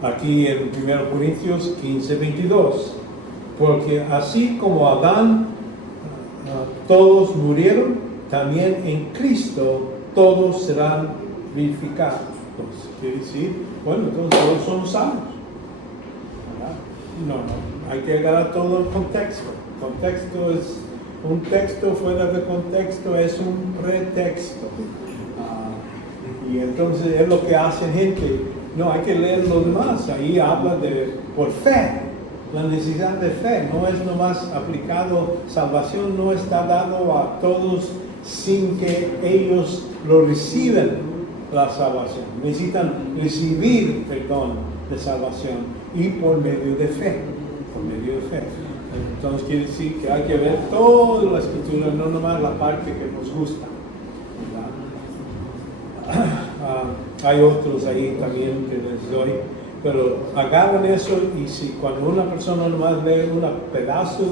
aquí en 1 Corintios 15:22. Porque así como Adán todos murieron, también en Cristo todos serán vivificados. Quiere decir, bueno, entonces todos somos salvos. No, hay que agarrar todo el contexto. Contexto es un texto fuera de contexto, es un pretexto. Y entonces es lo que hace gente. No, hay que leer lo demás. Ahí habla de por fe. la necesidad de fe. No es nomás aplicado, salvación no está dado a todos sin que ellos lo reciban la salvación. Necesitan recibir perdón de salvación y por medio de fe. Por medio de fe. Entonces quiere decir que hay que ver toda la escritura, no nomás la parte que nos gusta. Hay otros ahí también que les doy, pero agarran eso y si cuando una persona nomás lee un pedazo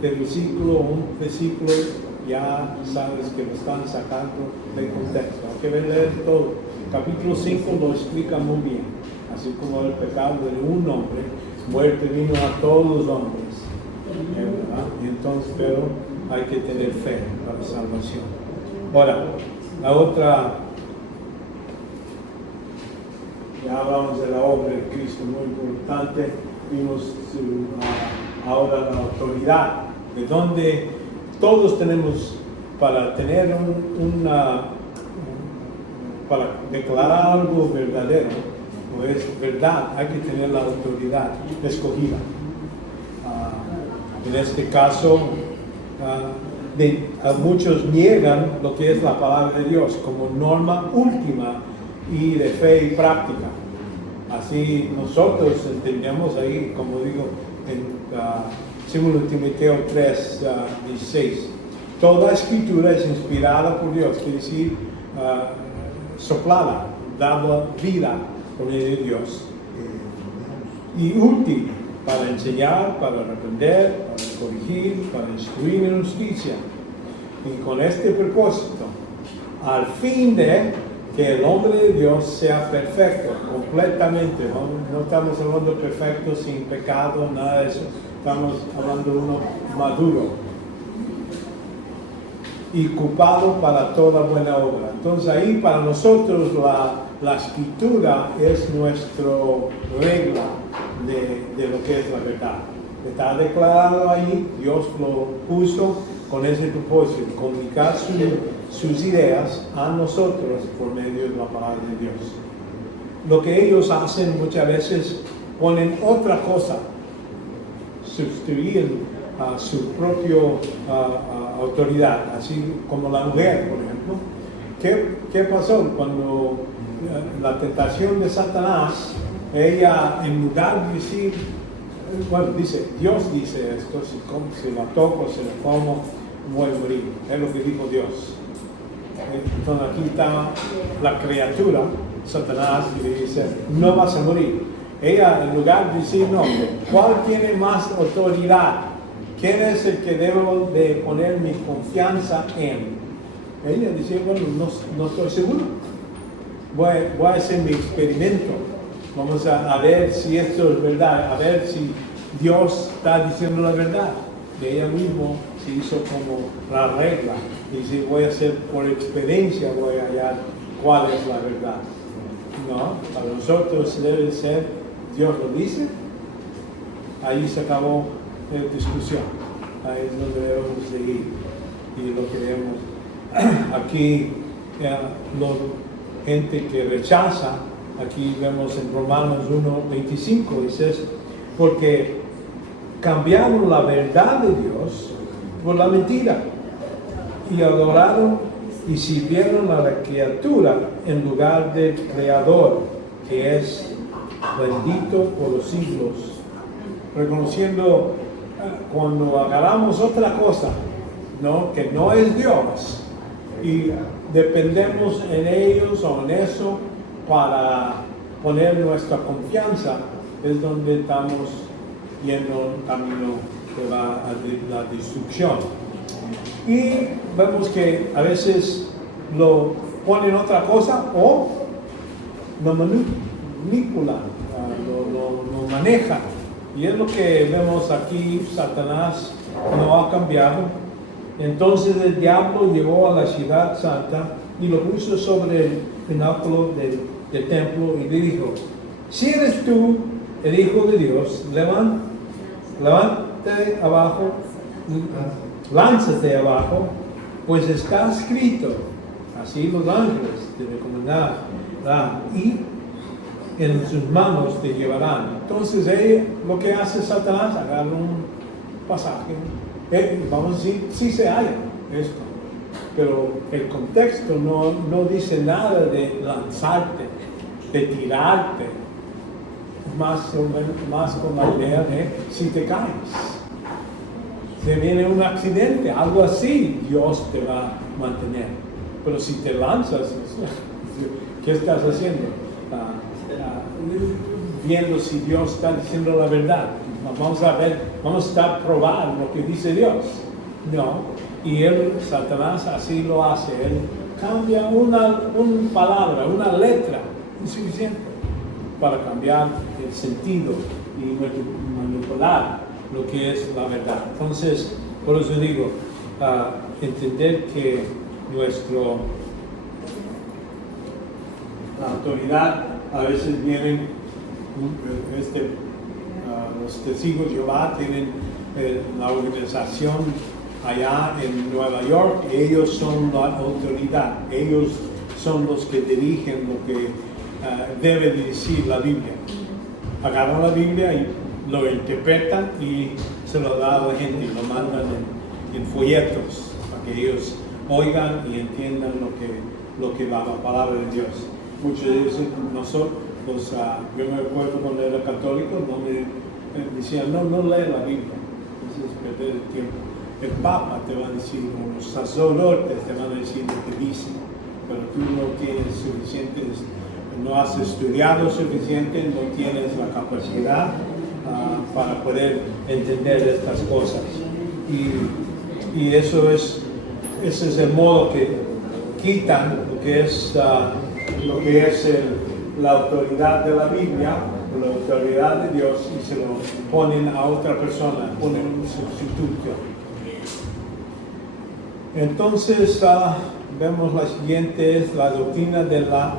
de versículo o un versículo, ya sabes que lo están sacando del contexto. Hay que leer todo. Capítulo 5 lo explica muy bien, así como el pecado de un hombre, muerte vino a todos los hombres. ¿Verdad? Y entonces, pero hay que tener fe para la salvación. Ahora, la otra, ya hablamos de la obra de Cristo, muy importante. Vimos ahora la autoridad, de donde todos tenemos para tener para declarar algo verdadero, o es verdad, hay que tener la autoridad escogida. En este caso, muchos niegan lo que es la palabra de Dios como norma última y de fe y práctica. Así nosotros entendemos ahí, como digo, en 2 Timoteo 3, 16, toda escritura es inspirada por Dios, quiere decir soplada, dada vida por medio de Dios, y útil para enseñar, para reprender, para corregir, para instruir en justicia. Y con este propósito, al fin de que el hombre de Dios sea perfecto, completamente, no estamos hablando de perfecto, sin pecado, nada de eso, estamos hablando de uno maduro y ocupado para toda buena obra. Entonces ahí para nosotros la escritura es nuestra regla de lo que es la verdad. Está declarado ahí, Dios lo puso con ese propósito, comunicar sus ideas a nosotros por medio de la palabra de Dios. Lo que ellos hacen muchas veces, ponen otra cosa, sustituyen a su propia autoridad, así como la mujer, por ejemplo. ¿Qué pasó cuando la tentación de Satanás? Ella, en lugar de decir, bueno, Dios dice esto, si la toco, si la como, voy a morir. Es lo que dijo Dios. Entonces aquí está la criatura, Satanás, y le dice, no vas a morir. Ella, en lugar de decir, no, ¿cuál tiene más autoridad? ¿Quién es el que debo de poner mi confianza en? Ella decía, bueno, no estoy seguro. Voy a hacer mi experimento. Vamos a ver si esto es verdad, a ver si Dios está diciendo la verdad. De ella mismo se hizo como la regla. Y dice, voy a hacer por experiencia, voy a hallar cuál es la verdad. No, para nosotros debe ser, Dios lo dice, ahí se acabó la discusión. Ahí es donde debemos de ir. Y lo que vemos aquí, gente que rechaza. Aquí vemos en Romanos 1:25, dice esto, porque cambiaron la verdad de Dios por la mentira y adoraron y sirvieron a la criatura en lugar del Creador, que es bendito por los siglos. Reconociendo cuando agarramos otra cosa, ¿no? Que no es Dios y dependemos en ellos o en eso para poner nuestra confianza, es donde estamos yendo un camino que va a la destrucción. Y vemos que a veces lo ponen otra cosa o lo manipulan, lo manejan. Y es lo que vemos aquí. Satanás no ha cambiado. Entonces el diablo llegó a la ciudad santa y lo puso sobre el pináculo del templo y le dijo, si eres tú el Hijo de Dios, levántate abajo, lánzate abajo, pues está escrito, así los ángeles te recomendaron. Y en sus manos te llevarán. Entonces, lo que hace Satanás, agarra un pasaje, vamos a decir, sí se halla esto, pero el contexto no dice nada de lanzarte, de tirarte, más con la idea de si te caes, si viene un accidente, algo así, Dios te va a mantener. Pero si te lanzas, ¿qué estás haciendo? Viendo si Dios está diciendo la verdad. Vamos a ver, vamos a probar lo que dice Dios. No, y Satanás así lo hace. Él cambia una palabra, una letra, insuficiente, para cambiar el sentido y manipular lo que es la verdad. Entonces, por eso digo, entender que la autoridad a veces vienen, los testigos de Jehová tienen la organización allá en Nueva York, ellos son la autoridad, ellos son los que dirigen lo que debe decir la Biblia. Agarran la Biblia y lo interpretan y se lo dan a la gente y lo mandan en folletos para que ellos oigan y entiendan lo que va la palabra de Dios. Muchos de ellos, nosotros, yo me acuerdo cuando era católico, no me decían, no lee la Biblia, eso es perder el tiempo. El Papa te va a decir, o los sacerdotes te van a decir lo que dicen, pero tú no tienes suficientes, no has estudiado suficiente, no tienes la capacidad para poder entender estas cosas. Y ese es el modo que quitan lo que es la autoridad de la Biblia, la autoridad de Dios, y se lo ponen a otra persona, ponen un sustituto. Entonces vemos la siguiente, es la doctrina de la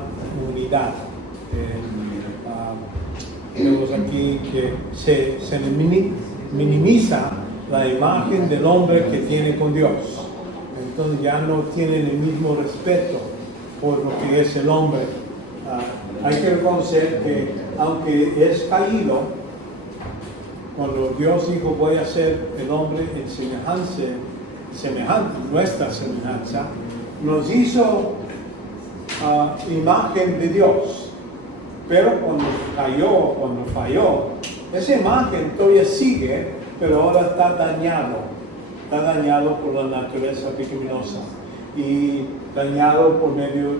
unidad. Vemos aquí que se minimiza la imagen del hombre que tiene con Dios. Entonces ya no tienen el mismo respeto por lo que es el hombre. Hay que reconocer que aunque es caído, cuando Dios dijo voy a hacer el hombre en semejante, nuestra semejanza, nos hizo imagen de Dios. Pero cuando falló, esa imagen todavía sigue, pero ahora está dañado por la naturaleza pecaminosa y dañado por medio de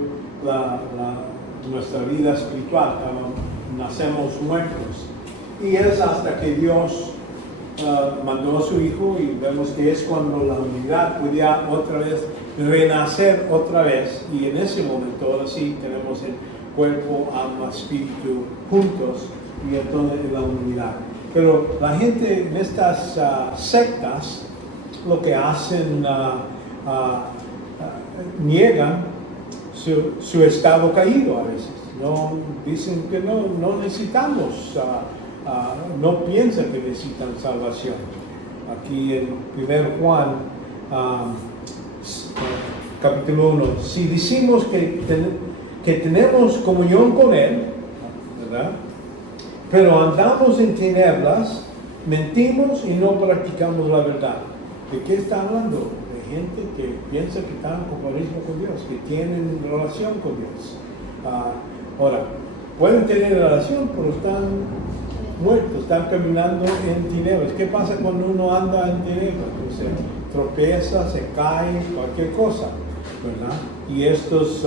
nuestra vida espiritual, nacemos muertos. Y es hasta que Dios mandó a su Hijo, y vemos que es cuando la humanidad podía otra vez renacer otra vez, y en ese momento ahora sí tenemos el cuerpo, alma, espíritu juntos, y entonces la unidad. Pero la gente en estas sectas lo que hacen, niegan su estado caído a veces. No, dicen que no necesitamos, no piensan que necesitan salvación. Aquí en 1 Juan, capítulo 1, si decimos que tenemos comunión con Él, ¿verdad?, pero andamos en tinieblas, mentimos y no practicamos la verdad. ¿De qué está hablando? De gente que piensa que están en compañerismo con Dios, que tienen relación con Dios. Ahora, pueden tener relación, pero están muertos, están caminando en tinieblas. ¿Qué pasa cuando uno anda en tinieblas? Entonces, tropieza, se cae, cualquier cosa, ¿verdad? Y esto es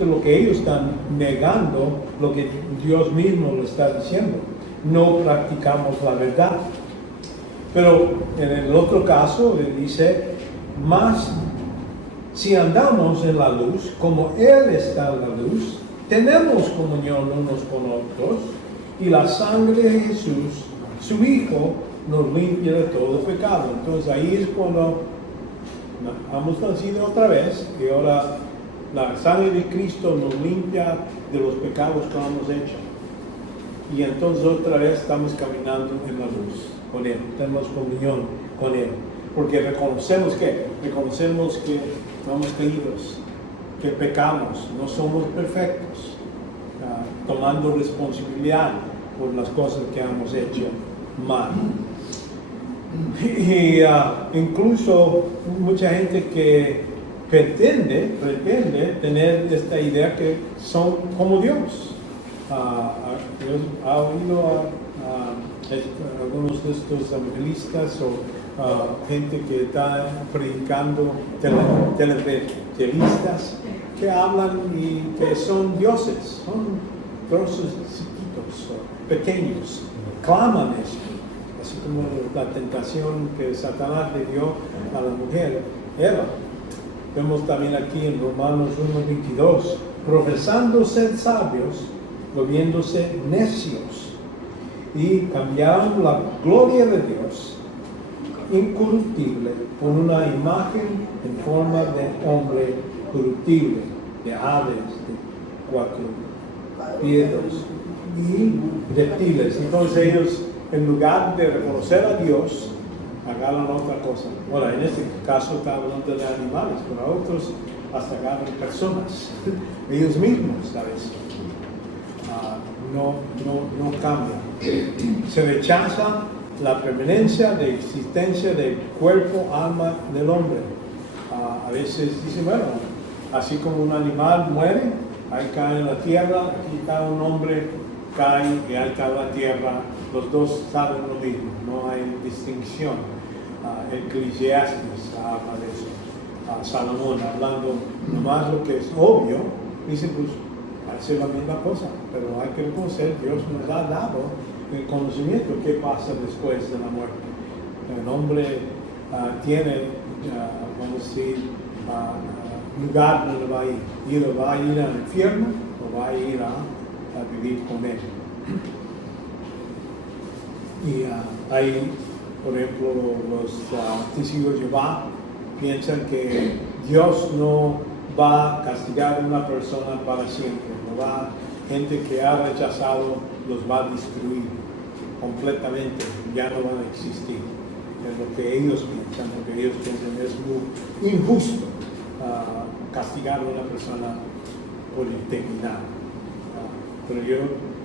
lo que ellos están negando, lo que Dios mismo lo está diciendo. No practicamos la verdad. Pero en el otro caso, dice, más si andamos en la luz, como Él está en la luz, tenemos comunión unos con otros, y la sangre de Jesús, su Hijo, nos limpia de todo pecado. Entonces ahí es cuando hemos nacido otra vez, y ahora la sangre de Cristo nos limpia de los pecados que hemos hecho. Y entonces otra vez estamos caminando en la luz con Él, tenemos comunión con Él. Porque reconocemos que estamos caídos, que pecamos, no somos perfectos. tomando responsabilidad por las cosas que hemos hecho mal. Y incluso mucha gente que pretende tener esta idea que son como Dios. ¿Ha oído algunos de estos evangelistas o gente que está predicando, televangelitas, que hablan y que son dioses, son trozos chiquitos, pequeños, claman esto, así como la tentación que Satanás le dio a la mujer, Eva. Vemos también aquí en Romanos 1:22, profesando ser sabios, volviéndose necios, y cambiaron la gloria de Dios incorruptible por una imagen en forma de hombre corruptible, de aves, de cuatripédos y reptiles. Entonces ellos, en lugar de reconocer a Dios, agarran otra cosa. Bueno, en este caso está hablando de animales, pero otros hasta agarran personas, ellos mismos, ¿sabes? No cambian. Se rechaza la permanencia de existencia del cuerpo, alma del hombre. A veces dicen, bueno, así como un animal muere, ahí cae en la tierra, aquí cada un hombre cae y ahí cae en la tierra, los dos saben lo mismo, no hay distinción. Eclesiastes habla de eso. Salomón hablando nomás lo que es obvio, dice pues hace la misma cosa, pero hay que reconocer, Dios nos ha dado el conocimiento qué pasa después de la muerte. El hombre tiene, vamos a decir, lugar donde va a ir. Va a ir al infierno o va a ir a vivir con él. Y hay, por ejemplo, los testigos de Jehová piensan que Dios no va a castigar a una persona para siempre. Gente que ha rechazado los va a destruir completamente, ya no van a existir. Es lo que ellos piensan, es muy injusto castigar a una persona por eternidad. Pero yo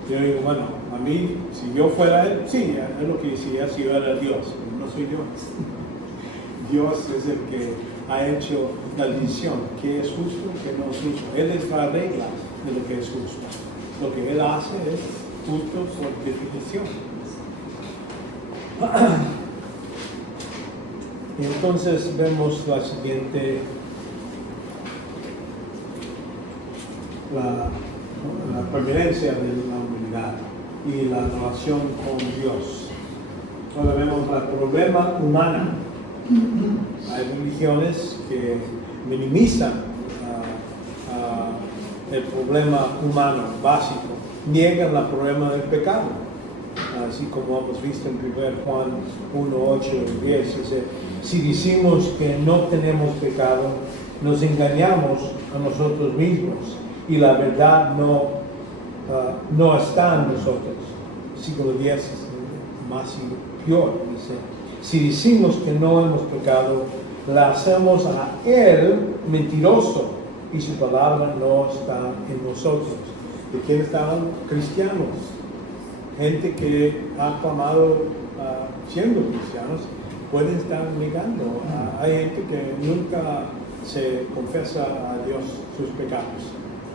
digo, bueno, a mí, si yo fuera él, sí, es lo que decía, si yo era Dios, pero no soy yo. Dios es el que ha hecho la decisión, qué es justo, qué no es justo. Él es la regla de lo que es justo. Lo que Él hace es justo por definición. Y entonces vemos la siguiente, la permanencia de la humanidad y la relación con Dios. Ahora vemos el problema humano. Hay religiones que minimizan el problema humano básico, niegan el problema del pecado, así como hemos visto en 1 Juan 1, 8 y 10, dice, si decimos que no tenemos pecado, nos engañamos a nosotros mismos y la verdad no está en nosotros. Versículo 10 es más peor, dice, si decimos que no hemos pecado, la hacemos a Él mentiroso y su palabra no está en nosotros. ¿De quién estaban? Cristianos. Gente que ha clamado siendo cristianos, pueden estar negando. Hay gente que nunca se confiesa a Dios sus pecados,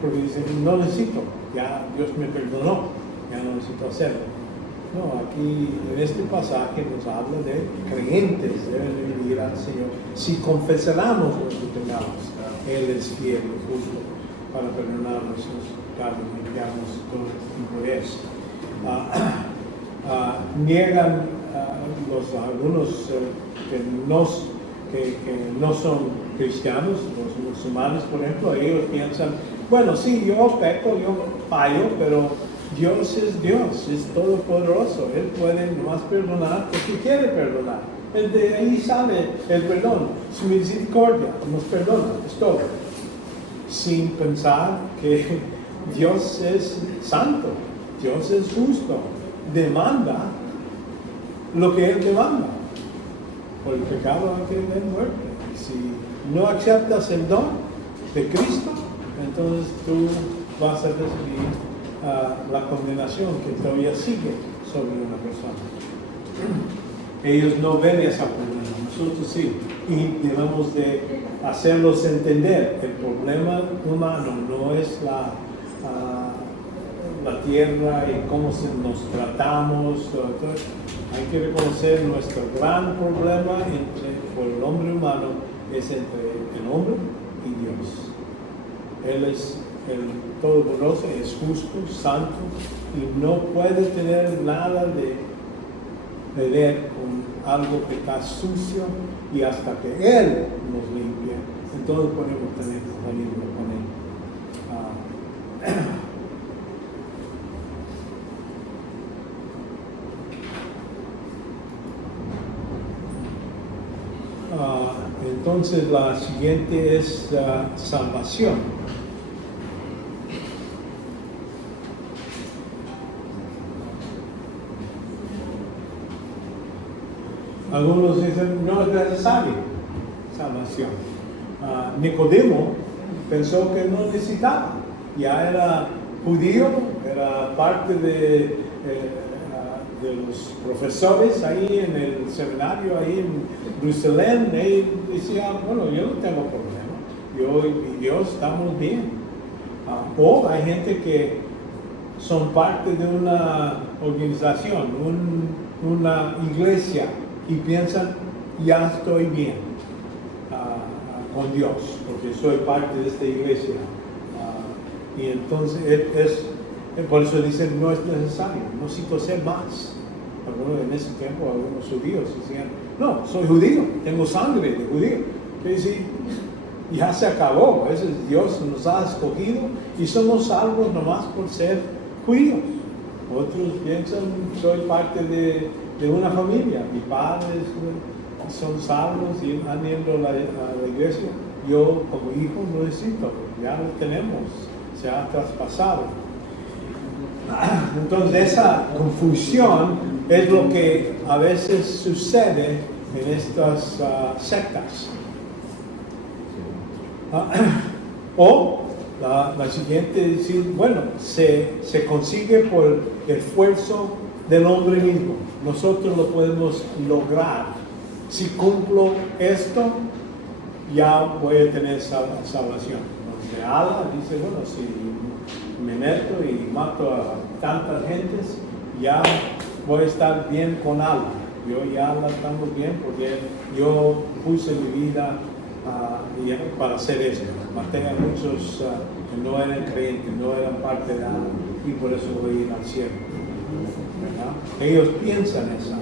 porque dicen, no necesito, ya Dios me perdonó, ya no necesito hacerlo. No, aquí en este pasaje nos habla de creyentes deben venir al Señor. Si confesáramos nuestros pecados, Él es fiel y justo para perdonar nuestros pecados y limpiarnos toda impureza. Niegan algunos que no son cristianos, los musulmanes, por ejemplo, ellos piensan, bueno, sí, yo peco, yo fallo, pero Dios es todopoderoso. Él puede nomás perdonar porque quiere perdonar. De ahí sale el perdón. Su misericordia nos perdona, es todo. Sin pensar que Dios es santo, Dios es justo. Demanda lo que Él demanda. Por el pecado hay que tener muerte. Si no aceptas el don de Cristo, entonces tú vas a recibir la condenación que todavía sigue sobre una persona. Ellos no ven esa problema, nosotros sí, y debemos de hacerlos entender. El problema humano no es la tierra y cómo nos tratamos. Hay que reconocer nuestro gran problema por el hombre humano es entre el hombre y Dios. Él es el Todopoderoso, es justo, santo y no puede tener nada de ver con algo que está sucio, y hasta que Él nos limpie, entonces podemos tener comunión con Él. Entonces la siguiente es salvación. Algunos dicen no es necesario salvación. Nicodemo pensó que no necesitaba, ya era judío, era parte de los profesores ahí en el seminario, ahí en Jerusalén. Él decía, bueno, yo no tengo problema, yo y Dios estamos bien. O hay gente que son parte de una organización, una iglesia, y piensan, ya estoy bien con Dios, porque soy parte de esta iglesia. Y entonces por eso dicen, no es necesario, no necesito ser más. En ese tiempo algunos judíos decían, no, soy judío, tengo sangre de judío. Quiere decir, ya se acabó, a veces Dios nos ha escogido y somos salvos nomás por ser judíos. Otros piensan, soy parte de una familia, mis padres son salvos y han ido a la iglesia. Yo como hijo no necesito, ya lo tenemos, se ha traspasado. Entonces esa confusión es lo que a veces sucede en estas sectas. O la siguiente decir, bueno, se consigue por el esfuerzo del hombre mismo. Nosotros lo podemos lograr. Si cumplo esto, ya voy a tener salvación. Entonces, Allah dice, bueno, si me meto y mato a tantas gentes, ya voy a estar bien con Allah. Yo y Allah estamos bien porque yo puse mi vida para hacer esto. Maté a muchos que no eran creyentes, no eran parte de Allah, y por eso voy a ir al cielo. ¿Verdad? Ellos piensan eso.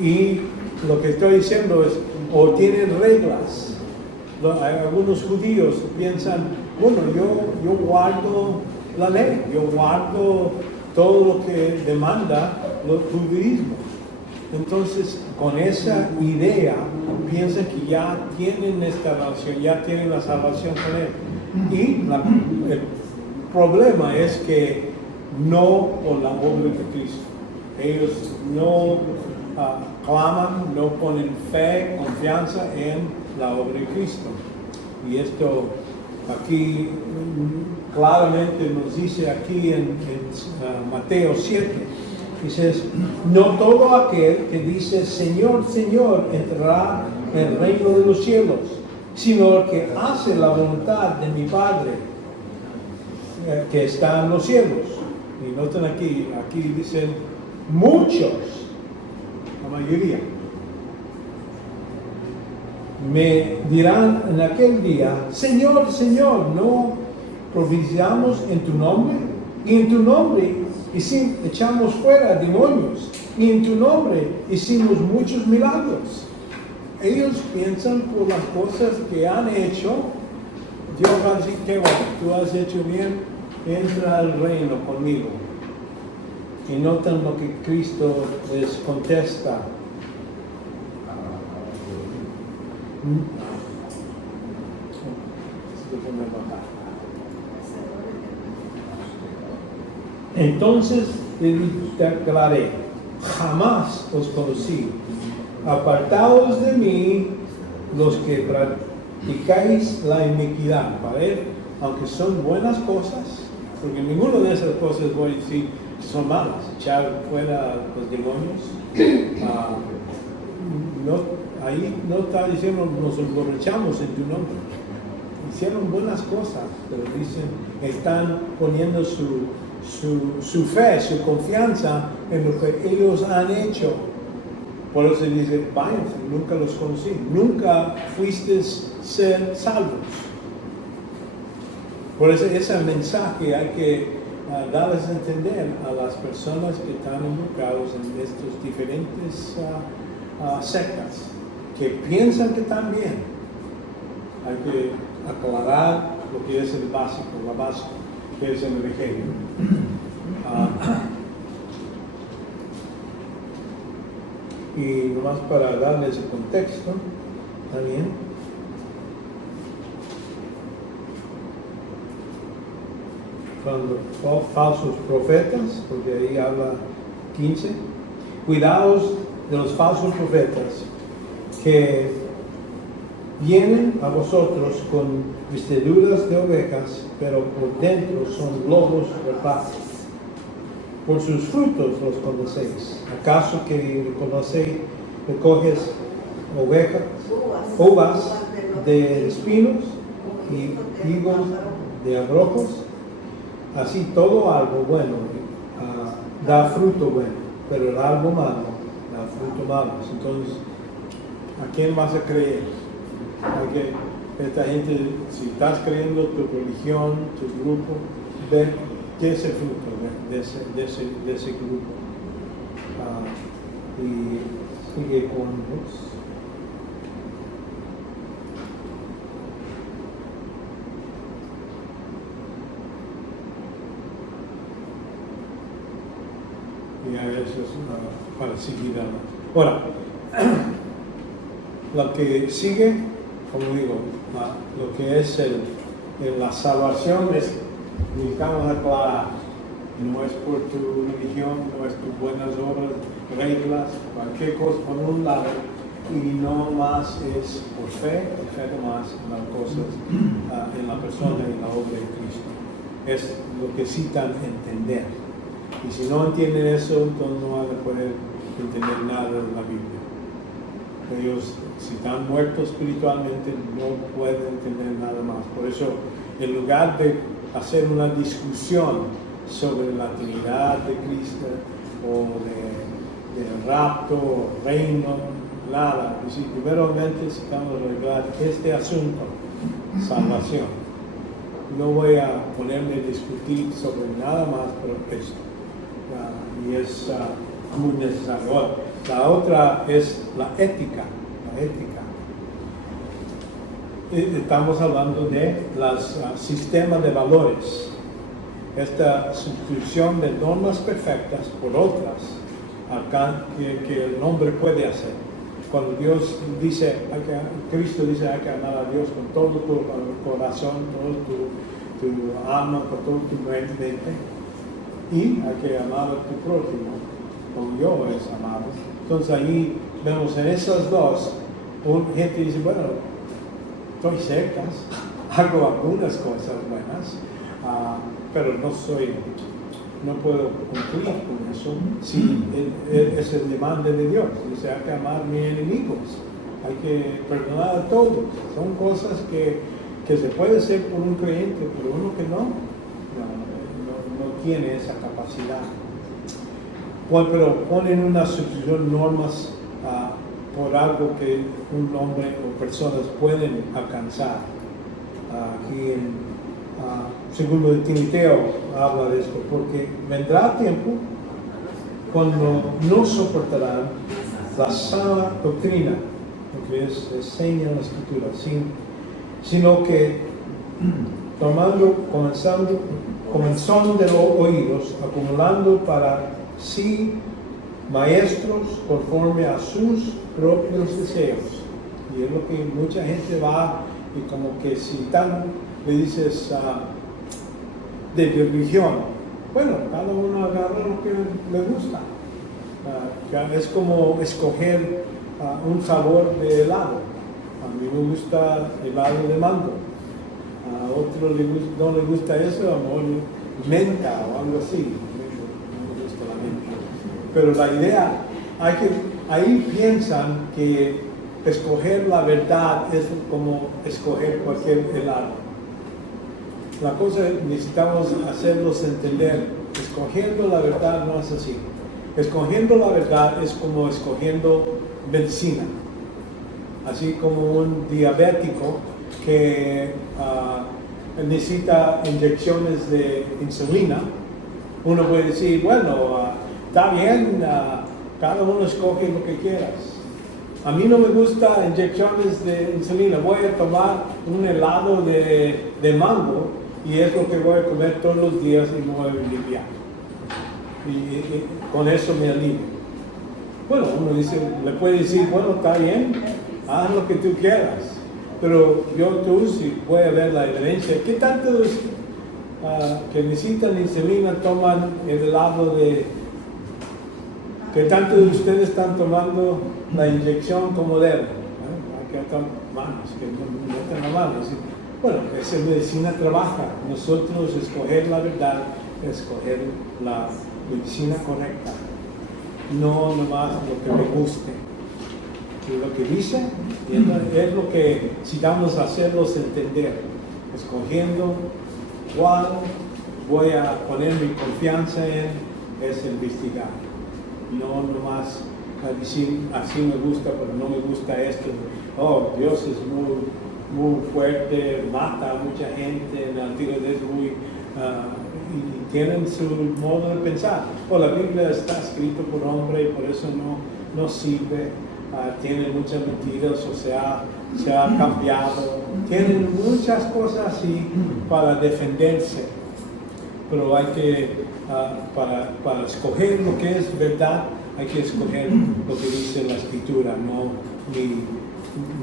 Y lo que estoy diciendo es, o tienen reglas. Algunos judíos piensan, bueno, yo guardo la ley, yo guardo todo lo que demanda el judaísmo. Entonces, con esa idea, piensan que ya tienen esta salvación, ya tienen la salvación con Él. Y el problema es que no por la obra de Cristo. Ellos no claman, no ponen fe, confianza en la obra de Cristo. Y esto aquí claramente nos dice aquí en Mateo 7, dice, no todo aquel que dice Señor, Señor entrará en el reino de los cielos, sino el que hace la voluntad de mi Padre que está en los cielos. Y noten aquí dicen muchos, la mayoría, me dirán en aquel día, Señor, Señor, ¿no profetizamos en tu nombre? Y en tu nombre echamos fuera demonios, y en tu nombre hicimos muchos milagros. Ellos piensan por las cosas que han hecho, Dios va a decir, qué bueno, tú has hecho bien, entra al reino conmigo. Y notan lo que Cristo les contesta. Entonces le declaré, jamás os conocí, apartaos de mí los que practicáis la iniquidad. Para él, aunque son buenas cosas, porque ninguna de esas cosas voy a decir son malas. Echar fuera los demonios. Ahí no está diciendo nos emborrachamos en tu nombre. Hicieron buenas cosas, pero dicen que están poniendo su fe, su confianza en lo que ellos han hecho. Por eso dice, váyanse, nunca los conocí, nunca fuiste ser salvos. Por eso ese mensaje hay que darles a entender a las personas que están involucrados en estos diferentes sectas, que piensan que están bien. Hay que aclarar lo que es el básico, la base, que es el evangelio. Y nomás para darles el contexto, también. Cuando falsos profetas, porque ahí habla 15, cuidados de los falsos profetas que vienen a vosotros con vestiduras de ovejas, pero por dentro son lobos rapaces. Por sus frutos los conocéis. ¿Acaso que recoges uvas de espinos y higos de abrojos? Así todo árbol bueno da fruto bueno, pero el árbol malo da fruto malo. Entonces, ¿a quién vas a creer? Porque esta gente, si estás creyendo tu religión, tu grupo, ve qué es el fruto de ese grupo. Y sigue con vos. Y a eso es para seguir. Ahora, lo que sigue, como digo, lo que es la salvación es, necesitamos aclarar, no es por tu religión, no es tus buenas obras, reglas, cualquier cosa por un lado, y no más es por fe más en las cosas, en la persona y la obra de Cristo. Es lo que necesitan entender. Y si no entienden eso, entonces no van a poder entender nada de la Biblia. Ellos, si están muertos espiritualmente, no pueden entender nada más. Por eso, en lugar de hacer una discusión sobre la Trinidad de Cristo, o del rapto, o reino, nada. Es decir, primeramente necesitamos arreglar este asunto, salvación. No voy a ponerme a discutir sobre nada más, pero esto. Y es muy necesario. La otra es la ética. Estamos hablando de los sistemas de valores. Esta sustitución de normas perfectas por otras que el hombre puede hacer. Cuando Dios dice, Cristo dice, hay que amar a Dios con todo tu corazón, todo tu alma, con todo tu mente. Y hay que amar a tu prójimo, como yo es amado. Entonces ahí vemos en esas dos, gente dice, bueno, estoy cerca, hago algunas cosas buenas, pero no puedo cumplir con eso si es el demanda de Dios. Dice, hay que amar a mis enemigos, hay que perdonar a todos. Son cosas que se puede hacer por un creyente, pero uno que no tiene esa capacidad. Pero ponen una sustitución normas por algo que un hombre o personas pueden alcanzar. Aquí en segundo de Timoteo habla de esto, porque vendrá tiempo cuando no soportarán la sana doctrina, lo que es enseña en la Escritura, sino que comenzando de los oídos, acumulando para sí maestros conforme a sus propios deseos. Y es lo que mucha gente va, y como que si le dices de religión, bueno, cada uno agarra lo que le gusta. Es como escoger un sabor de helado. A mí me gusta helado de mango. A otro no le gusta eso, a mí menta o algo así. No me gusta la menta. Pero la idea, ahí piensan que escoger la verdad es como escoger cualquier helado. La cosa es necesitamos hacerlos entender, escogiendo la verdad no es así. Escogiendo la verdad es como escogiendo medicina. Así como un diabético que necesita inyecciones de insulina, uno puede decir, bueno, está bien, cada uno escoge lo que quieras. A mí no me gustan inyecciones de insulina, voy a tomar un helado de mango y es lo que voy a comer todos los días y me voy a aliviar. Y con eso me alivio. Bueno, uno le puede decir, bueno, está bien, haz lo que tú quieras. Pero tú si voy a ver la evidencia, ¿qué tantos que necesitan insulina toman el helado de... ¿Qué tantos de ustedes están tomando la inyección como deben? Hay que atar manos, que no metan la mano. Bueno, esa medicina trabaja. Nosotros escoger la verdad, escoger la medicina correcta. No nomás lo que me guste. Y lo que dice es lo que sigamos a hacerlos entender. Escogiendo cuál voy a poner mi confianza en es investigar. No nomás a decir así me gusta, pero no me gusta esto. Oh, Dios es muy fuerte, mata a mucha gente, en el Antiguo es muy... y tienen su modo de pensar. La Biblia está escrita por hombre y por eso no sirve. Tienen muchas mentiras, o sea, se ha cambiado. Tienen muchas cosas así para defenderse. Pero hay que, para escoger lo que es verdad, hay que escoger lo que dice la Escritura, no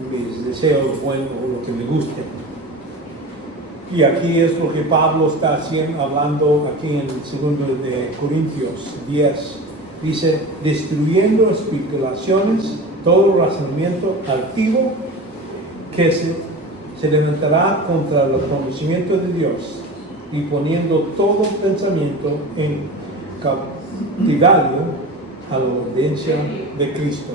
mis deseos buenos o lo que me guste. Y aquí es lo que Pablo está hablando aquí en 2 de Corintios 10. Dice, destruyendo especulaciones, todo razonamiento altivo que se levantará contra el conocimiento de Dios y poniendo todo pensamiento en cautiverio a la obediencia de Cristo.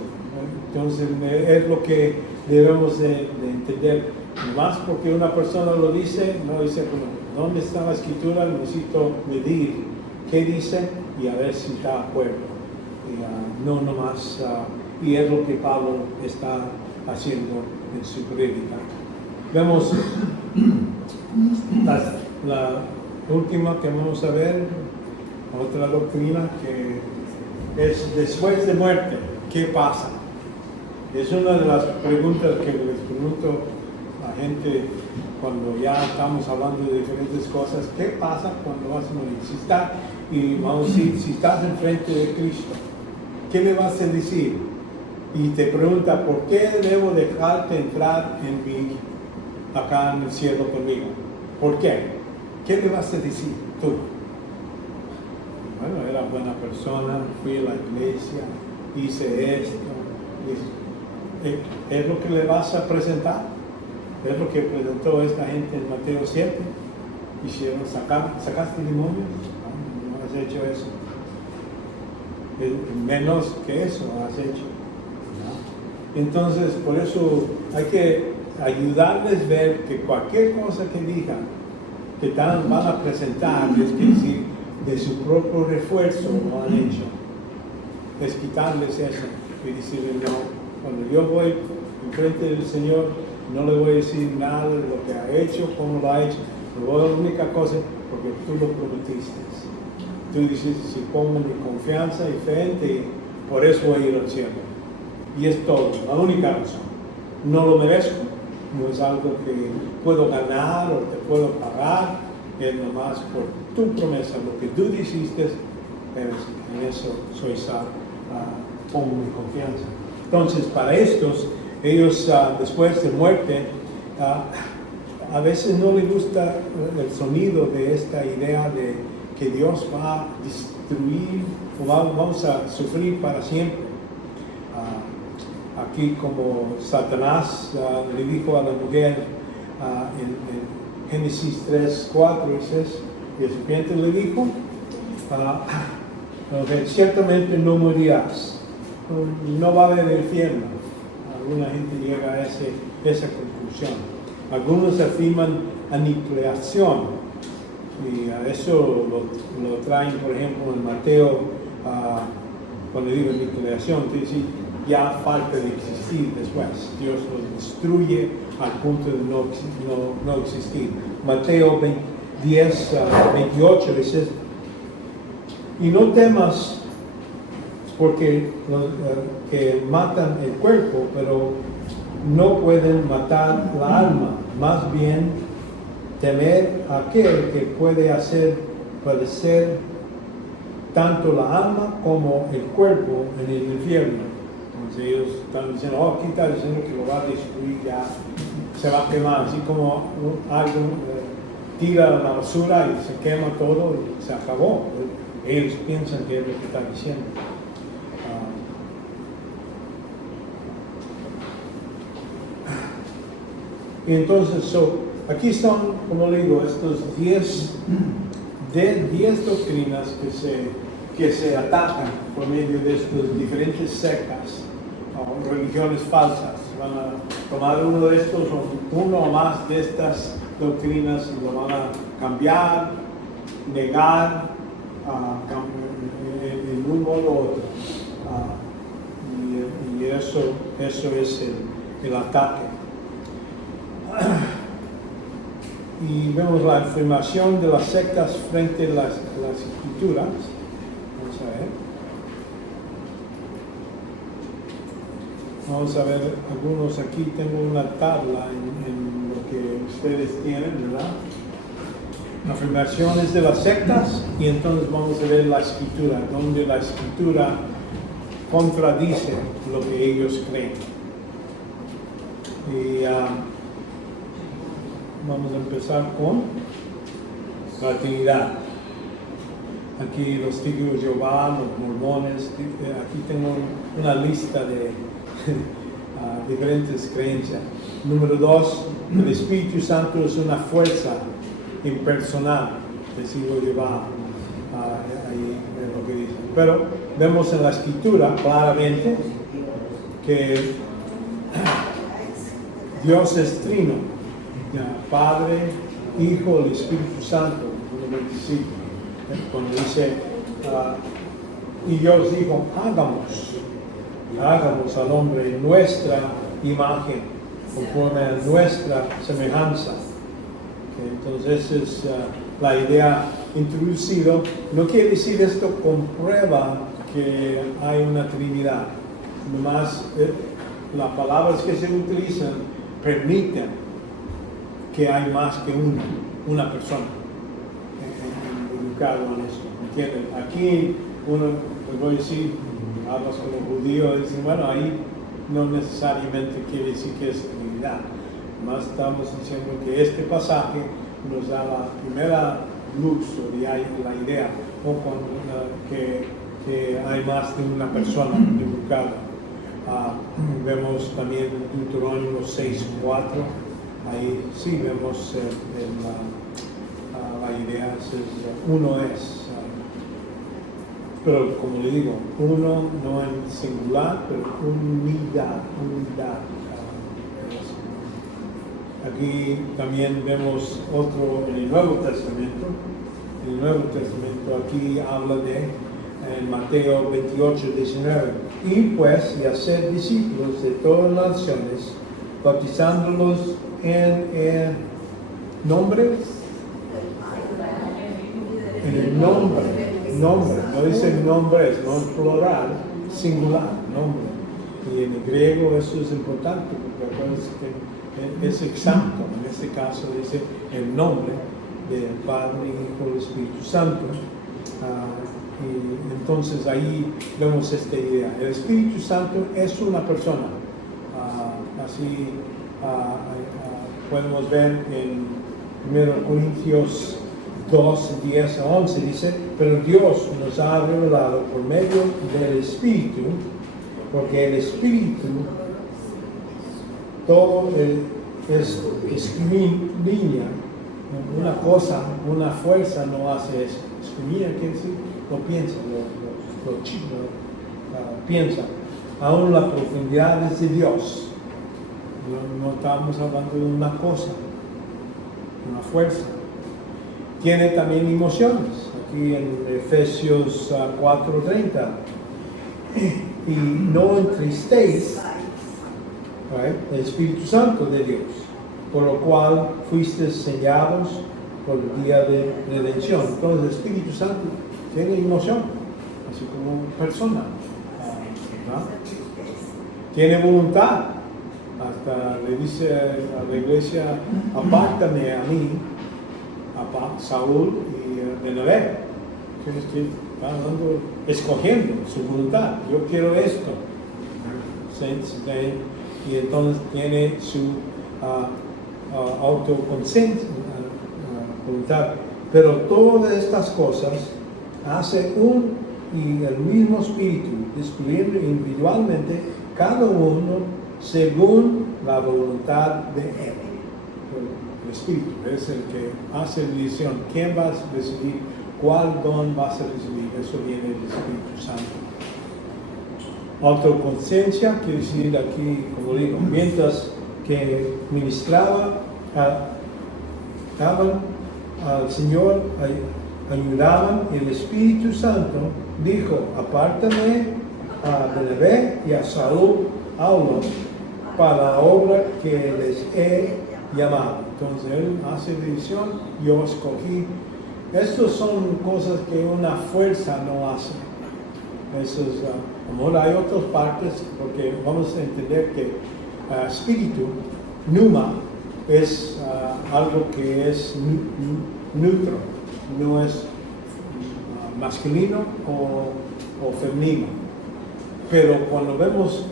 Entonces es lo que debemos de entender. Más porque una persona lo dice, no dice, bueno, ¿dónde está la Escritura? Necesito medir qué dice y a ver si está de acuerdo. No nomás, y es lo que Pablo está haciendo en su prédica. Vemos la última que vamos a ver, otra doctrina que es después de muerte, ¿qué pasa? Es una de las preguntas que les pregunto a gente cuando ya estamos hablando de diferentes cosas. ¿Qué pasa cuando vas a morir? Y vamos a decir, si estás enfrente de Cristo, ¿qué le vas a decir? Y te pregunta, ¿por qué debo dejarte entrar acá en el cielo conmigo? ¿Por qué? ¿Qué le vas a decir tú? Bueno, era buena persona, fui a la iglesia, hice esto. ¿Es lo que le vas a presentar? ¿Es lo que presentó esta gente en Mateo 7? ¿Sacaste demonios? No has hecho eso. Menos que eso has hecho. ¿No? Entonces, por eso hay que ayudarles a ver que cualquier cosa que digan, que van a presentar, es que decir, de su propio refuerzo lo han hecho. Es quitarles eso y decirles, no, cuando yo voy enfrente del Señor, no le voy a decir nada de lo que ha hecho, cómo lo ha hecho. Pero la única cosa, porque tú lo prometiste. Tú dices, si pongo mi confianza y fe en ti, por eso voy a ir al cielo. Y es todo, la única razón. No lo merezco, no es algo que puedo ganar o te puedo pagar, es nomás por tu promesa, lo que tú dijiste, en eso soy salvo, pongo mi confianza. Entonces, para estos, ellos después de muerte, a veces no les gusta el sonido de esta idea de que Dios va a destruir o vamos a sufrir para siempre. Aquí como Satanás le dijo a la mujer en Génesis 3:4, dices, Y la serpiente le dijo, ciertamente no morirás, no va a haber infierno. Alguna gente llega a esa conclusión. Algunos afirman aniquilación, y a eso lo traen, por ejemplo, en Mateo, cuando digo aniquilación, quiere decir ya falta de existir después. Dios los destruye al punto de no existir. Mateo 10, 28 dice, y no temas porque que matan el cuerpo, pero no pueden matar la alma. Más bien, temer a aquel que puede hacer padecer tanto la alma como el cuerpo en el infierno. Entonces ellos están diciendo, aquí está diciendo que lo va a destruir, ya se va a quemar, así como algo tira la basura y se quema todo y se acabó. Ellos piensan que es lo que está diciendo. Y entonces, aquí son, como le digo, estos 10 doctrinas que se atacan por medio de estas diferentes sectas o religiones falsas. Van a tomar uno de estos o uno o más de estas doctrinas y lo van a cambiar, negar en un modo u otro. Y eso es el ataque. Y vemos la afirmación de las sectas frente a las escrituras. Vamos a ver algunos aquí. Tengo una tabla en lo que ustedes tienen, ¿verdad? Afirmaciones de las sectas, y entonces vamos a ver la escritura, donde la escritura contradice lo que ellos creen. Y vamos a empezar con la Trinidad. Aquí los testigos de Jehová, los mormones, aquí tengo una lista de diferentes creencias. Número 2, el Espíritu Santo es una fuerza impersonal, testigo de Jehová, ahí es lo que dice. Pero vemos en la Escritura claramente que Dios es trino, Padre, Hijo, el Espíritu Santo, 1:25, cuando dice, y Dios dijo, hagamos al hombre en nuestra imagen, conforme a nuestra semejanza. Entonces esa es la idea introducida. No quiere decir esto comprueba que hay una Trinidad. Nomás las palabras que se utilizan permiten que hay más que una persona involucrada en esto. ¿Entienden? Aquí uno, les voy a decir, hablas con los judíos y dicen, bueno, ahí no necesariamente quiere decir que es Trinidad. Más estamos diciendo que este pasaje nos da la primera luz o la idea o que hay más de una persona involucrada. Vemos también en Deuterónimo 6:4, ahí sí vemos la idea, uno es, pero como le digo, uno no en singular, pero unidad. Aquí también vemos otro en el Nuevo Testamento. En el Nuevo Testamento aquí habla en Mateo 28:19. Y pues, y hacer discípulos de todas las naciones, bautizándolos en el nombre. En el nombre, no dice nombres, no es plural, singular, nombre. Y en el griego eso es importante, porque acuérdense que es exacto. En este caso dice el nombre del Padre, Hijo y Espíritu Santo. Y entonces ahí vemos esta idea. El Espíritu Santo es una persona. Así podemos ver en 1 Corintios 2:10-11 dice, pero Dios nos ha revelado por medio del Espíritu, porque el Espíritu todo escudriña Una cosa, una fuerza no hace eso. Escudriña quiere decir, lo piensa, piensa. Aún las profundidades de Dios. No estamos hablando de una cosa, una fuerza. Tiene también emociones. Aquí en Efesios 4:30. Y no entristéis el Espíritu Santo de Dios, por lo cual fuisteis sellados por el día de redención. Entonces el Espíritu Santo tiene emoción, así como persona, ¿verdad? Tiene voluntad. Hasta le dice a la iglesia, apártame a mí, a Saúl y Bernabé. Está hablando, escogiendo su voluntad. Yo quiero esto. Y entonces tiene su autoconsciencia, voluntad. Pero todas estas cosas hace un y el mismo espíritu, distribuyendo individualmente cada uno según la voluntad de él. El espíritu es el que hace la decisión. ¿Quién va a recibir? ¿Cuál don vas a recibir? Eso viene del Espíritu Santo. Autoconciencia quiere decir aquí, como digo, mientras que ministraban al Señor, ayudaban, el Espíritu Santo dijo, apártame a Bernabé y a Saúl, para la obra que les he llamado. Entonces él hace decisión, yo escogí. Estas son cosas que una fuerza no hace. Amor, hay otras partes, porque vamos a entender que espíritu, pneuma, es algo que es neutro, no es masculino o femenino. Pero cuando vemos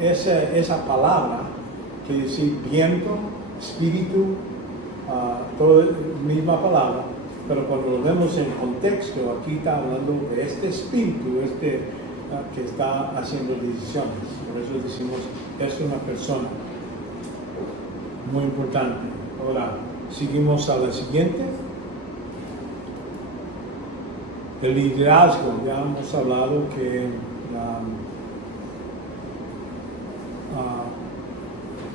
esa palabra, quiere decir viento, espíritu, toda la misma palabra. Pero cuando lo vemos en contexto, aquí está hablando de este espíritu, que está haciendo decisiones. Por eso decimos, es una persona muy importante. Ahora, seguimos a la siguiente. El liderazgo, ya hemos hablado que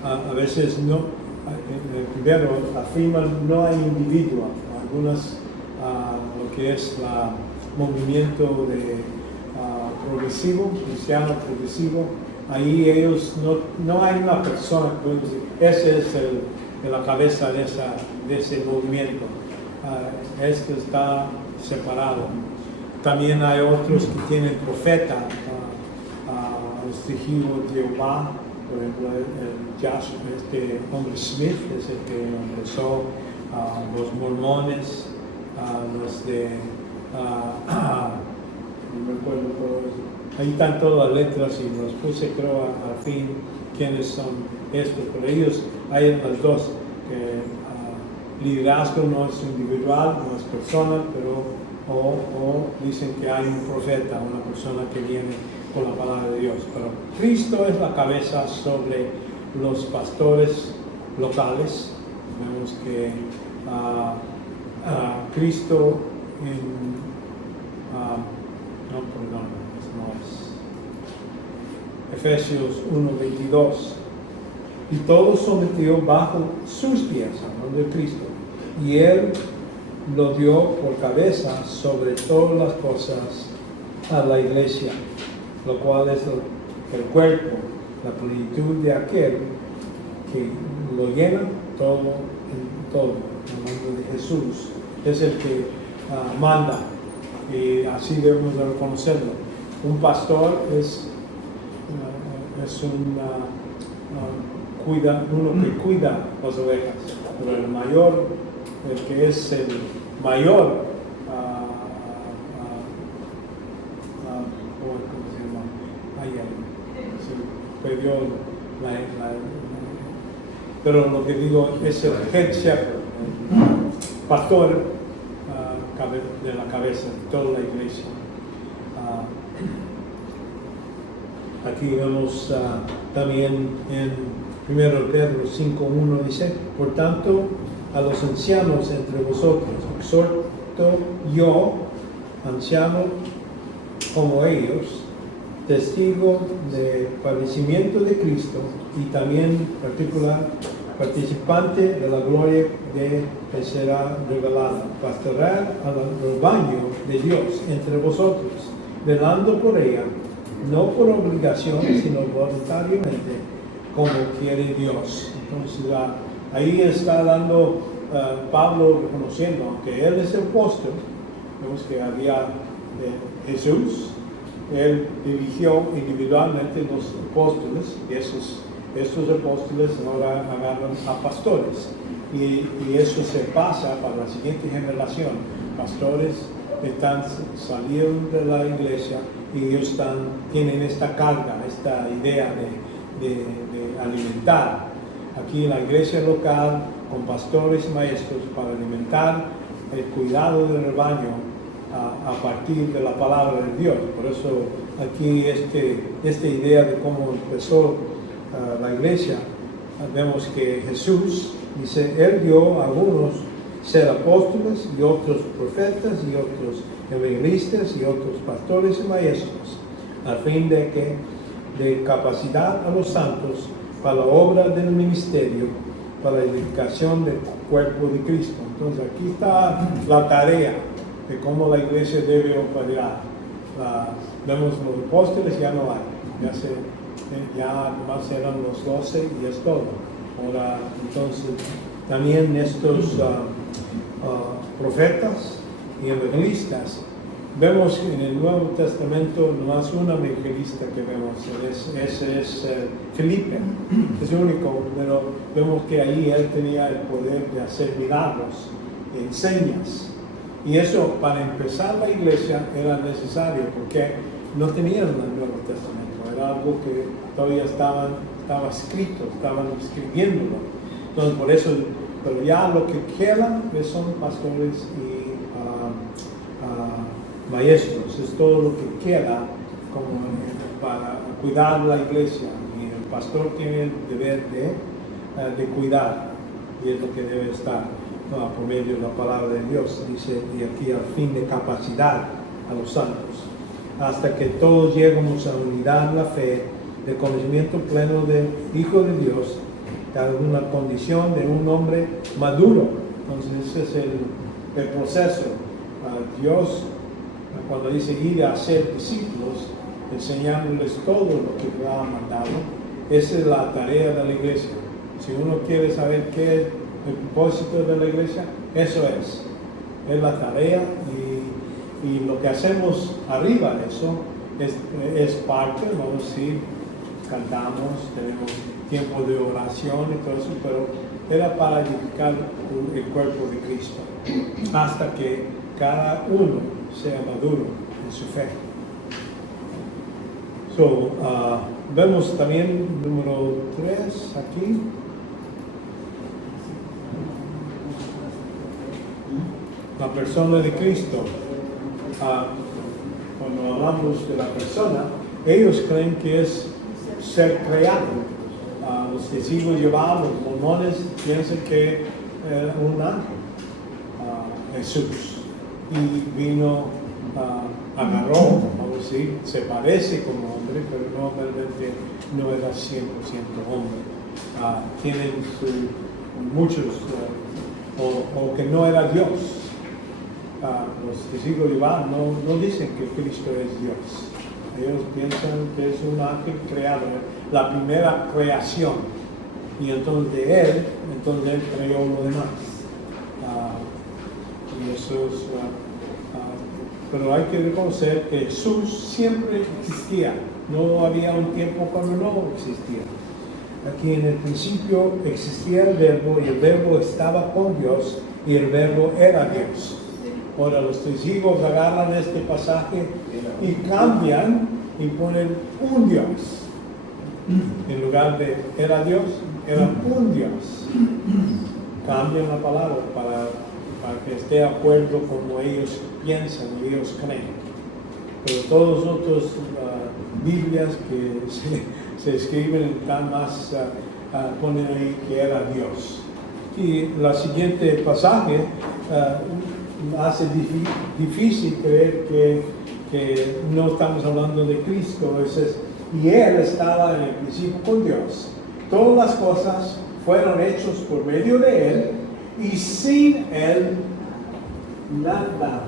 a veces no, primero afirman no hay individuo. Algunas, lo que es el movimiento de progresivo, cristiano progresivo, ahí ellos no hay una persona que puede decir, ese es la cabeza de ese movimiento, este está separado. También hay otros que tienen profeta, los testigos de Jehová, por ejemplo, este hombre Smith es el que empezó. Los mormones, los de, no me acuerdo todo eso. Ahí están todas las letras y los puse, creo, al fin quiénes son estos, pero ellos hay en las dos, que liderazgo no es individual, no es personal, pero o dicen que hay un profeta, una persona que viene con la palabra de Dios. Pero Cristo es la cabeza sobre los pastores locales. Vemos que Cristo Efesios 1:22, y todo sometió bajo sus pies, hablando de Cristo, y Él lo dio por cabeza sobre todas las cosas a la iglesia, lo cual es el cuerpo, la plenitud de aquel que lo llena todo en todo. Hablando de Jesús, es el que manda, y así debemos de reconocerlo. Un pastor es uno que cuida las ovejas, pero el mayor, el que es el mayor, ¿cómo se llama? Se perdió pero lo que digo es el head shepherd, el pastor de la cabeza de toda la iglesia. Aquí vemos también en 1 Pedro 5:1 dice, por tanto, a los ancianos entre vosotros. Exhorto yo, anciano como ellos, testigo del padecimiento de Cristo y también particular participante de la gloria que será revelada, pastorear al rebaño de Dios entre vosotros, velando por ella, no por obligación, sino voluntariamente, como quiere Dios. Entonces, ahí está dando Pablo reconociendo, aunque él es el apóstol, vemos que había Jesús, él dirigió individualmente los apóstoles, y estos apóstoles ahora agarran a pastores, y eso se pasa para la siguiente generación. Pastores están saliendo de la iglesia y ellos tienen esta carga, esta idea de alimentar aquí en la iglesia local con pastores y maestros para alimentar el cuidado del rebaño a partir de la palabra de Dios. Por eso aquí esta idea de cómo empezó la iglesia, vemos que Jesús dice, él dio a algunos ser apóstoles y otros profetas y otros evangelistas y otros pastores y maestros, a fin de capacitar a los santos para la obra del ministerio, para la edificación del cuerpo de Cristo. Entonces aquí está la tarea de cómo la iglesia debe operar. Vemos los apóstoles, ya no hay, ya nomás eran los 12 y es todo. Ahora, entonces, también estos profetas y evangelistas, vemos en el Nuevo Testamento nomás un evangelista que vemos, ese es Felipe, es el único, pero vemos que ahí él tenía el poder de hacer milagros, señas. Y eso, para empezar la iglesia, era necesario, porque no tenían el Nuevo Testamento, era algo que todavía estaba escrito, estaban escribiéndolo. Entonces, por eso, pero ya lo que quedan son pastores y maestros, es todo lo que queda como para cuidar la iglesia. Y el pastor tiene el deber de cuidar, y es lo que debe estar por medio de la palabra de Dios. Dice, y aquí al fin de capacidad a los santos, hasta que todos lleguemos a unidad en la fe, de conocimiento pleno del Hijo de Dios, a una condición de un hombre maduro. Entonces ese es el proceso. Dios, cuando dice ir a hacer discípulos, enseñándoles todo lo que Dios ha mandado, esa es la tarea de la iglesia. Si uno quiere saber qué es el propósito de la iglesia, eso es la tarea, y lo que hacemos arriba de eso es parte, vamos a decir, cantamos, tenemos tiempo de oración y todo eso, pero era para edificar el cuerpo de Cristo, hasta que cada uno sea maduro en su fe. Vemos también número 3 aquí. La persona de Cristo. Cuando hablamos de la persona, ellos creen que es ser creado. Los testigos de Jehová, los mormones, piensan que era un ángel, Jesús, y vino, agarró, vamos a decir, se parece como hombre, pero no, realmente no era 100% hombre. Tienen muchos, o que no era Dios. Los testigos de Jehová no dicen que Cristo es Dios. Ellos piensan que es un ángel creado, la primera creación, y entonces él creó lo demás. Y eso es, pero hay que reconocer que Jesús siempre existía, no había un tiempo cuando no existía. Aquí en el principio existía el verbo, y el verbo estaba con Dios, y el verbo era Dios. Ahora los testigos agarran este pasaje y cambian y ponen un Dios. En lugar de era Dios, era un Dios. Cambian la palabra para que esté de acuerdo con como ellos piensan y ellos creen. Pero todos los otros Biblias que se escriben están más, ponen ahí que era Dios. Y la siguiente pasaje hace difícil creer que no estamos hablando de Cristo. Y Él estaba en el principio con Dios. Todas las cosas fueron hechas por medio de Él, y sin Él nada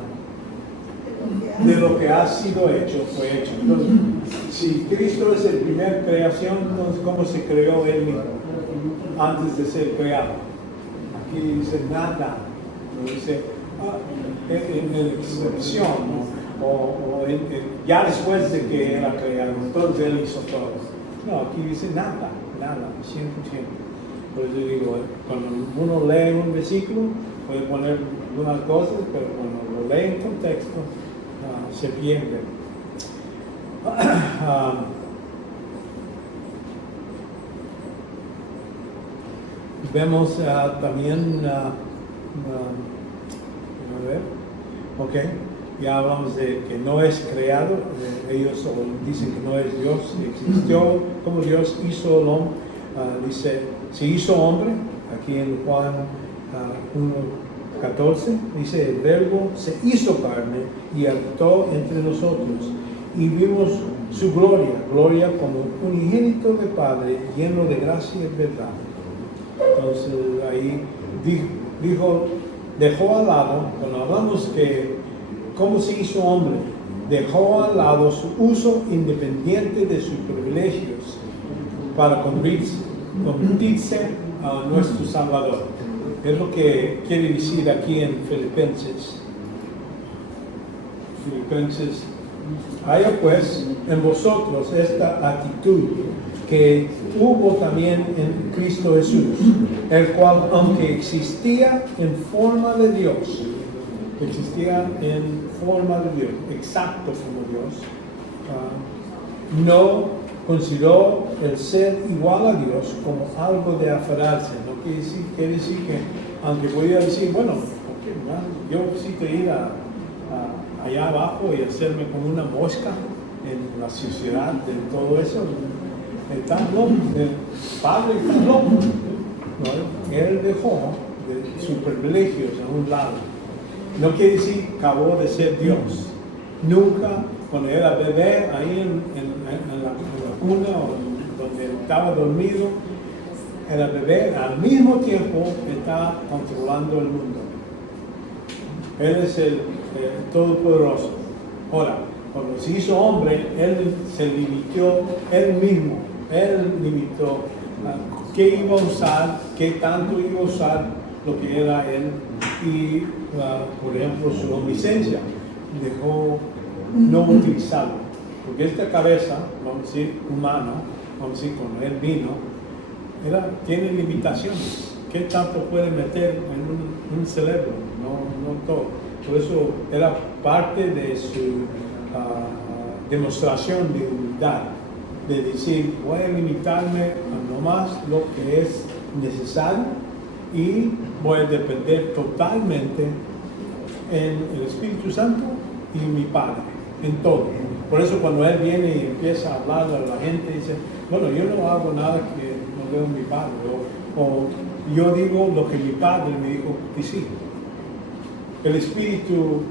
de lo que ha sido hecho fue hecho. Entonces, si Cristo es el primer creación, entonces ¿cómo se creó Él mismo antes de ser creado? Aquí dice nada, no dice en excepción, ¿no? Ya después de que era creado, entonces Él hizo todo. No, aquí dice nada, 100%. Por eso digo, cuando uno lee un versículo, puede poner algunas cosas, pero cuando lo lee en contexto, se pierde. Vemos también, a ver, ok, ya hablamos de que no es creado, ellos dicen que no es Dios, existió como Dios hizo el hombre, dice, se hizo hombre, aquí en Juan 1:14, dice, el verbo se hizo carne y habitó entre nosotros, y vimos su gloria como unigénito de Padre, lleno de gracia y verdad. Entonces ahí dejó al lado, cuando hablamos que cómo se hizo hombre, dejó al lado su uso independiente de sus privilegios para convertirse a nuestro Salvador. Es lo que quiere decir aquí en Filipenses. Haya pues en vosotros esta actitud que hubo también en Cristo Jesús, el cual, aunque existía en forma de Dios, exacto como Dios, no consideró el ser igual a Dios como algo de aferrarse. No quiere decir que, aunque voy a decir, bueno, yo necesito ir allá abajo y hacerme como una mosca en la sociedad de todo eso, está loco, el Padre está loco. ¿No? Él dejó de sus privilegios a un lado. No quiere decir que acabó de ser Dios. Nunca, cuando era bebé, ahí en la cuna o donde estaba dormido, era bebé, al mismo tiempo está controlando el mundo. Él es el Todopoderoso. Ahora, cuando se hizo hombre, Él se limitó Él mismo. Él limitó qué iba a usar, qué tanto iba a usar lo que era Él. Y, por ejemplo, su omnisciencia dejó no utilizarlo. Porque esta cabeza, vamos a decir, humano, vamos a decir, cuando Él vino, tiene limitaciones. ¿Qué tanto puede meter en un cerebro? No todo. Por eso era parte de su demostración de humildad, de decir, voy a limitarme a nomás lo que es necesario y voy a depender totalmente en el Espíritu Santo y mi Padre, en todo. Por eso cuando Él viene y empieza a hablar a la gente, dice, bueno, yo no hago nada que no veo mi Padre, o yo digo lo que mi Padre me dijo que sí. El Espíritu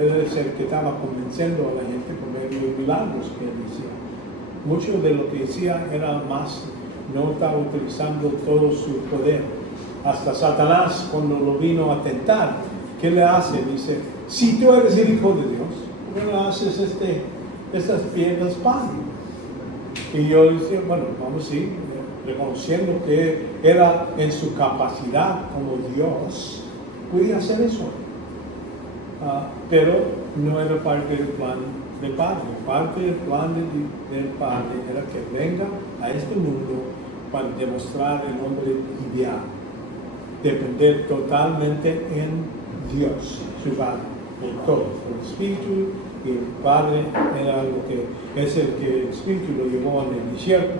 Él es el que estaba convenciendo a la gente por medio de milagros que Él decía. Mucho de lo que decía era más, no estaba utilizando todo su poder. Hasta Satanás, cuando lo vino a tentar, ¿qué le hace? Dice, si tú eres el Hijo de Dios, ¿por qué no haces estas piedras pan? Y yo decía, bueno, vamos a ir reconociendo que era en su capacidad como Dios, podía hacer eso. Pero no era parte del plan del Padre. Parte del plan del Padre era que venga a este mundo para demostrar el hombre ideal. Depender totalmente en Dios, su Padre, en todo. El Espíritu y el Padre era algo que es el que el Espíritu lo llevó en el desierto.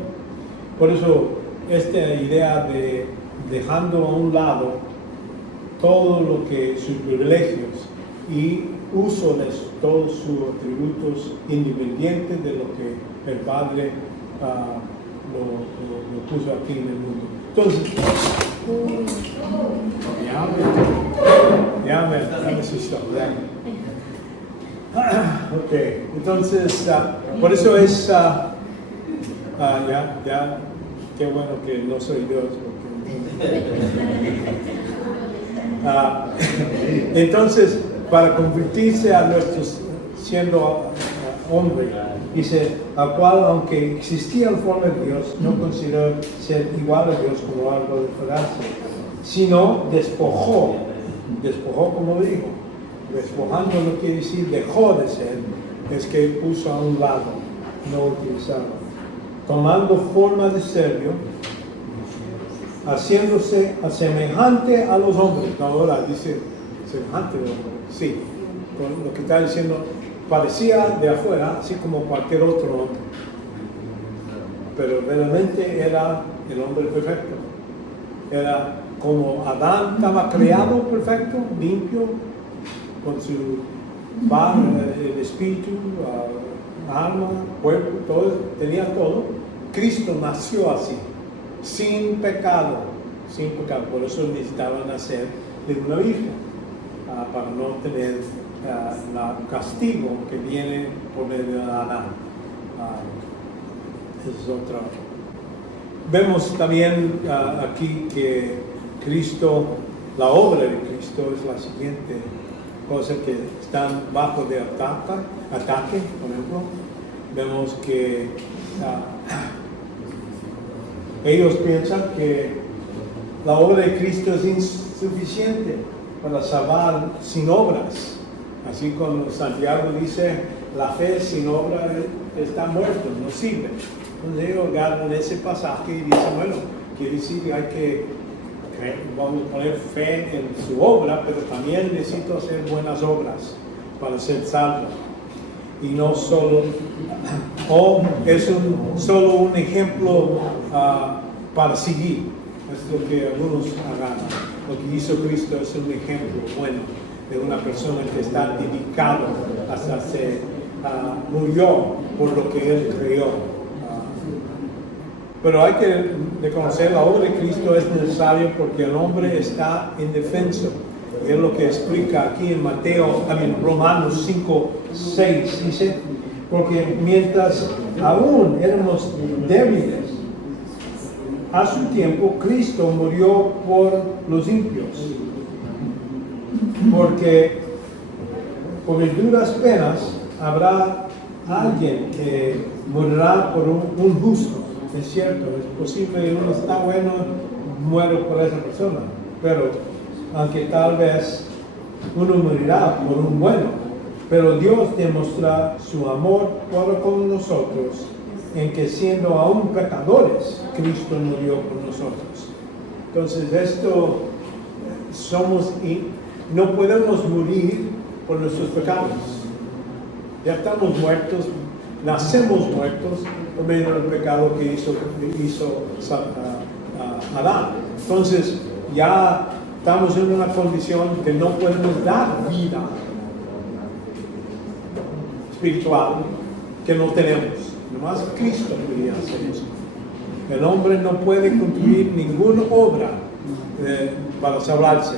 Por eso, esta idea de dejando a un lado todo lo que sus privilegios y uso de todos sus atributos independientes de lo que el Padre lo puso aquí en el mundo. Entonces, Ya me asustó, ¿verdad? Ok, entonces, por eso es, qué bueno que no soy Dios. Entonces, para convertirse a nuestros, siendo hombre, dice, al cual, aunque existía en forma de Dios, no consideró ser igual a Dios como algo de aferrarse, sino despojó, como dijo. Despojando no quiere decir dejó de ser, es que puso a un lado, no utilizaba. Tomando forma de servidor, haciéndose semejante a los hombres. No, ahora dice semejante a los hombres, sí. Con lo que está diciendo, parecía de afuera, así como cualquier otro hombre. Pero realmente era el hombre perfecto. Era como Adán estaba creado perfecto, limpio, con su el espíritu, alma, cuerpo, todo, tenía todo. Cristo nació así, sin pecado. Por eso necesitaba nacer de una virgen, para no tener el castigo que viene por medio de Adán. Es otra. Vemos también aquí que Cristo, la obra de Cristo es la siguiente cosa: que están bajo de ataque, por ejemplo. Vemos que ellos piensan que la obra de Cristo es insuficiente para salvar sin obras. Así como Santiago dice, la fe sin obra está muerta, no sirve. Entonces ellos agarran ese pasaje y dicen, bueno, quiere decir que hay que vamos a poner fe en su obra, pero también necesito hacer buenas obras para ser salvo. Y no solo, o es solo un ejemplo para seguir. Es lo que algunos hagan. Lo que hizo Cristo es un ejemplo bueno de una persona que está dedicado hasta se murió por lo que él creó. Pero hay que reconocer la obra de Cristo es necesaria porque el hombre está indefenso. Y es lo que explica aquí en Romanos 5:6, dice, porque mientras aún éramos débiles, a su tiempo Cristo murió por los impios. Porque por duras penas habrá alguien que morirá por un justo. Es cierto, es posible, uno está bueno, muero por esa persona, pero aunque tal vez uno morirá por un bueno, pero Dios demuestra su amor para con nosotros en que siendo aún pecadores, Cristo murió por nosotros. Entonces esto no podemos morir por nuestros pecados. Ya estamos muertos, nacemos muertos por medio del pecado que hizo Adán. Entonces ya estamos en una condición que no podemos dar vida espiritual que no tenemos. Nomás Cristo podía hacer eso. El hombre no puede construir ninguna obra para salvarse.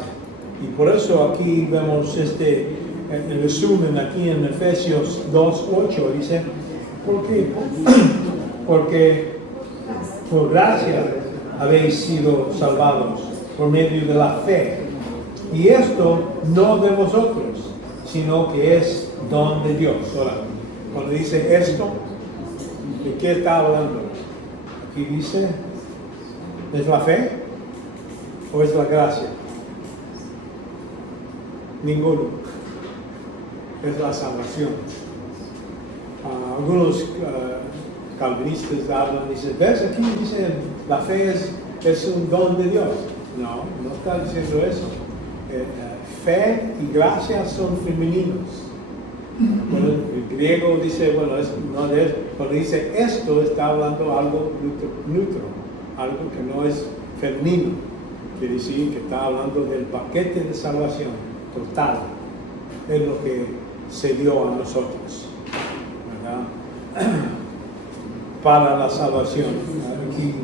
Y por eso aquí vemos el resumen aquí en Efesios 2:8 dice, ¿por qué? Porque por gracia habéis sido salvados por medio de la fe. Y esto no de vosotros, sino que es don de Dios. Ahora, cuando dice esto, ¿de qué está hablando? Aquí dice, ¿es la fe o es la gracia? Ninguno. Es la salvación. Algunos calvinistas hablan y dicen, ¿ves? Aquí dicen, la fe es un don de Dios. No, no está diciendo eso. Fe y gracia son femeninos. Bueno, el griego dice, bueno, cuando dice esto, está hablando algo neutro, algo que no es femenino. Quiere decir que está hablando del paquete de salvación total. Es lo que se dio a nosotros, ¿verdad? Para la salvación. Aquí,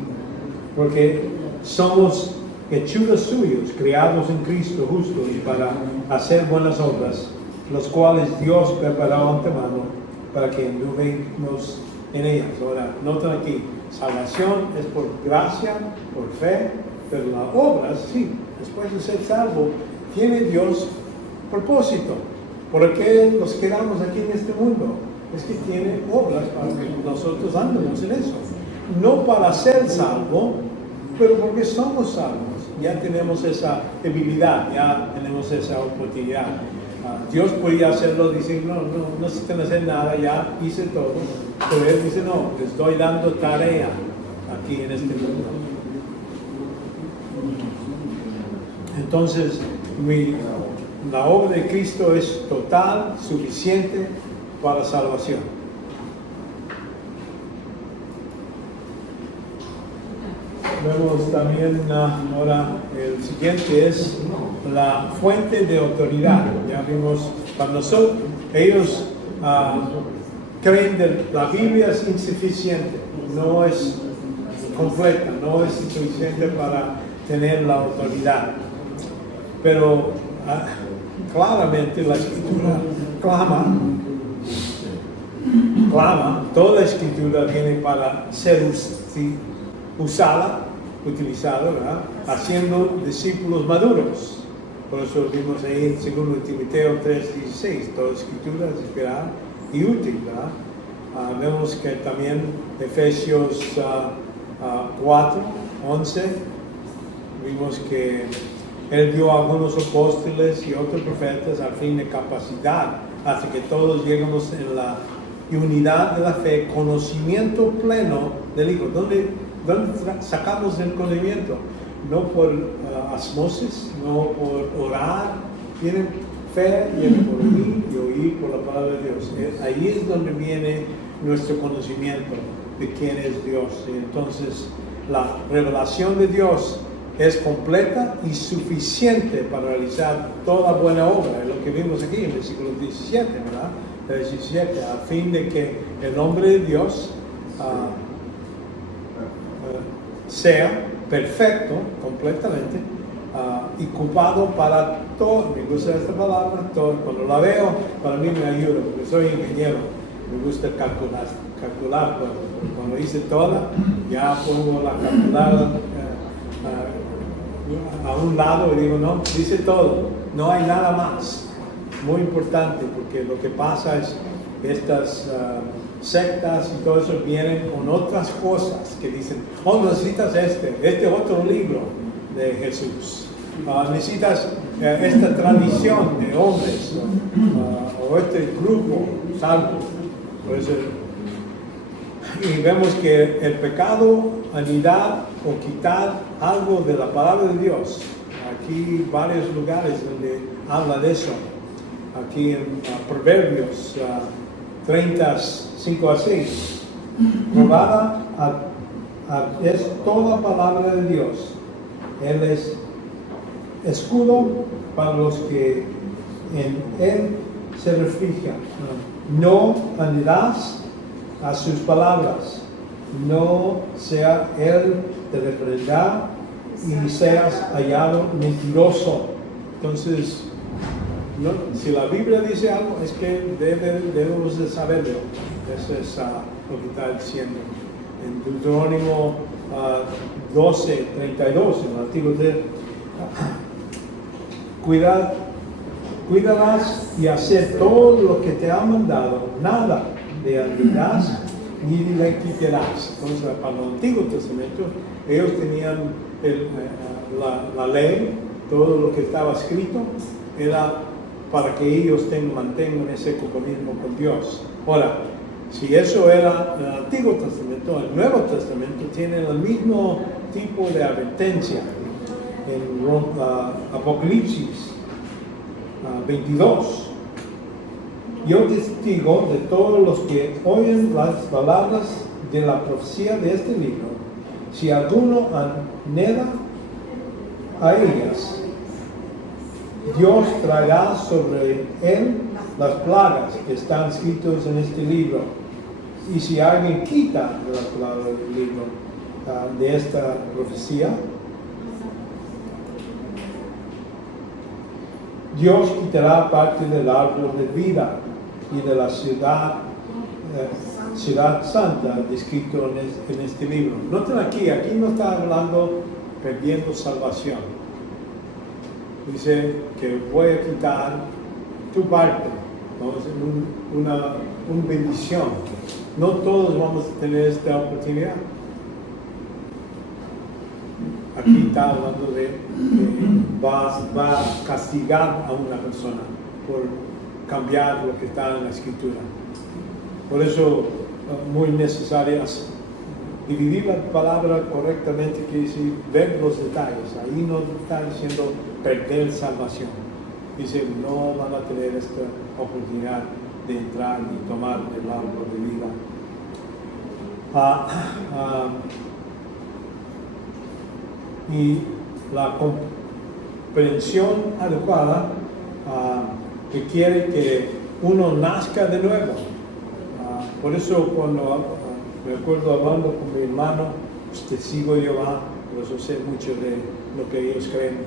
porque somos hechura suyos, creados en Cristo justo y para hacer buenas obras, los cuales Dios preparó antemano para que anduvimos en ellas. Ahora, noten aquí, salvación es por gracia, por fe, pero las obras, sí, después de ser salvo, tiene Dios propósito. ¿Por qué nos quedamos aquí en este mundo? Es que tiene obras para que nosotros andemos en eso. No para ser salvo, pero porque somos salvos. Ya tenemos esa debilidad, ya tenemos esa oportunidad. Dios podía hacerlo, decir, no necesitan hacer nada, ya hice todo. Pero Él dice, no, les estoy dando tarea aquí en este mundo. Entonces, la obra de Cristo es total, suficiente para salvación. Vemos también ahora el siguiente es la fuente de autoridad. Ya vimos, para nosotros, ellos creen que la Biblia es insuficiente, no es completa, no es suficiente para tener la autoridad. Pero claramente la Escritura clama, toda la Escritura viene para ser utilizada, ¿verdad? Haciendo discípulos maduros. Por eso vimos ahí en 2 Timoteo 3:16, toda Escritura es inspirada y útil, ¿verdad? Vemos que también Efesios 4:11, vimos que Él dio a algunos apóstoles y otros profetas al fin de capacidad, hasta que todos lleguemos en la unidad de la fe, conocimiento pleno del Hijo. ¿Dónde sacamos el conocimiento? No por osmosis, no por orar, tienen fe, vienen por oír y oír por la palabra de Dios. Ahí es donde viene nuestro conocimiento de quién es Dios. Y entonces la revelación de Dios es completa y suficiente para realizar toda buena obra. Es lo que vimos aquí en el versículo 17, ¿verdad? El 17, a fin de que el nombre de Dios sea perfecto, completamente, y ocupado para todo. Me gusta esta palabra, todo. Cuando la veo, para mí me ayuda, porque soy ingeniero, me gusta calcular cuando hice toda, ya pongo la calculadora a un lado y digo, no, dice todo, no hay nada más. Muy importante, porque lo que pasa es estas sectas y todo eso vienen con otras cosas que dicen, oh, necesitas este otro libro de Jesús, necesitas esta tradición de hombres o este grupo salvo. Por eso, y vemos que el pecado, anular o quitar algo de la palabra de Dios. Aquí varios lugares donde habla de eso. Aquí en Proverbios 35:6. Probada es toda palabra de Dios. Él es escudo para los que en Él se refugian. No anularás a sus palabras, no sea Él te reprenderá y seas hallado mentiroso. Entonces, si la Biblia dice algo, es que debemos de saberlo. Eso es lo que está diciendo. En Deuterónimo 12:32, en el Antiguo Testamento, cuidarás y hacer todo lo que te ha mandado, nada le anularás ni le quitarás. Entonces, para el Antiguo Testamento, ellos tenían la ley, todo lo que estaba escrito, era para que ellos mantengan ese compromiso con Dios. Ahora, si eso era el Antiguo Testamento, el Nuevo Testamento tiene el mismo tipo de advertencia. En Apocalipsis 22, yo testigo de todos los que oyen las palabras de la profecía de este libro. Si alguno anhela a ellas, Dios traerá sobre él las plagas que están escritas en este libro. Y si alguien quita de la palabra del libro de esta profecía, Dios quitará parte del árbol de vida y de la ciudad santa descrito en este libro. Noten aquí no está hablando perdiendo salvación. Dice que voy a quitar tu parte, ¿no? Es una bendición. No todos vamos a tener esta oportunidad. Aquí está hablando de que va a castigar a una persona por cambiar lo que está en la Escritura. Por eso muy necesario dividir la palabra correctamente, quiere decir ver los detalles. Ahí no está diciendo perder salvación. Dice, no van a tener esta oportunidad de entrar y tomar el árbol de vida. Y la comprensión adecuada requiere que uno nazca de nuevo. Por eso cuando me acuerdo hablando con mi hermano, testigo de Jehová, por eso sé mucho de lo que ellos creen,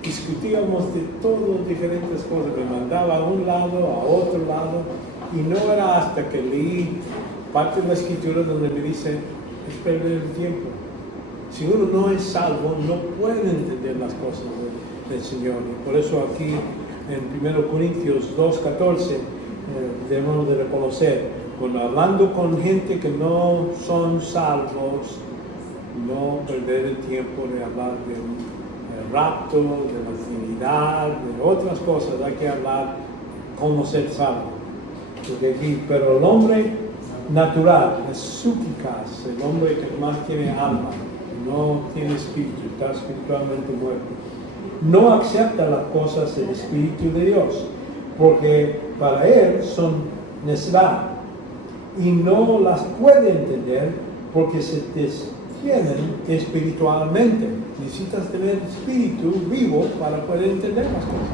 discutíamos de todas diferentes cosas, me mandaba a un lado, a otro lado, y no era hasta que leí parte de la Escritura donde me dice, es perder el tiempo. Si uno no es salvo, no puede entender las cosas del Señor. Y por eso aquí en 1 Corintios 2:14 debemos de reconocer, cuando hablando con gente que no son salvos, no perder el tiempo de hablar del rapto, de la Trinidad, de otras cosas. Hay que hablar como ser salvo. Pero el hombre natural, es súplicas, el hombre que más tiene alma, no tiene espíritu, está espiritualmente muerto, no acepta las cosas del Espíritu de Dios, porque para él son necedad y no las puede entender porque se detienen espiritualmente. Necesitas tener espíritu vivo para poder entender las cosas.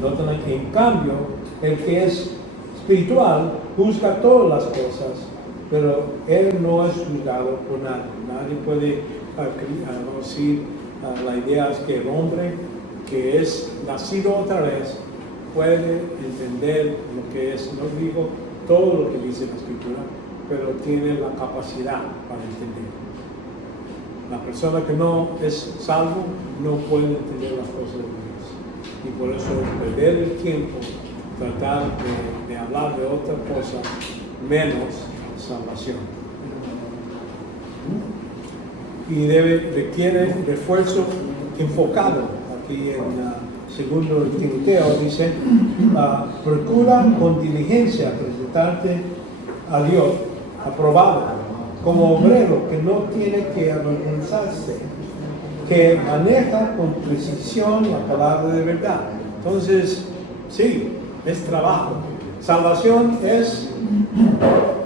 Notan que en cambio el que es espiritual juzga todas las cosas, pero él no es juzgado por nadie. Nadie puede decir, la idea es que el hombre que es nacido otra vez puede entender lo que es, no digo todo lo que dice la Escritura, pero tiene la capacidad para entender. La persona que no es salvo no puede entender las cosas de Dios. Y por eso perder el tiempo, tratar de hablar de otra cosa, menos salvación. Y requiere refuerzo enfocado. Aquí en segundo Timoteo dice, procura con diligencia presentarte a Dios aprobado, como obrero que no tiene que avergonzarse, que maneja con precisión la palabra de verdad. Entonces, sí, es trabajo. Salvación es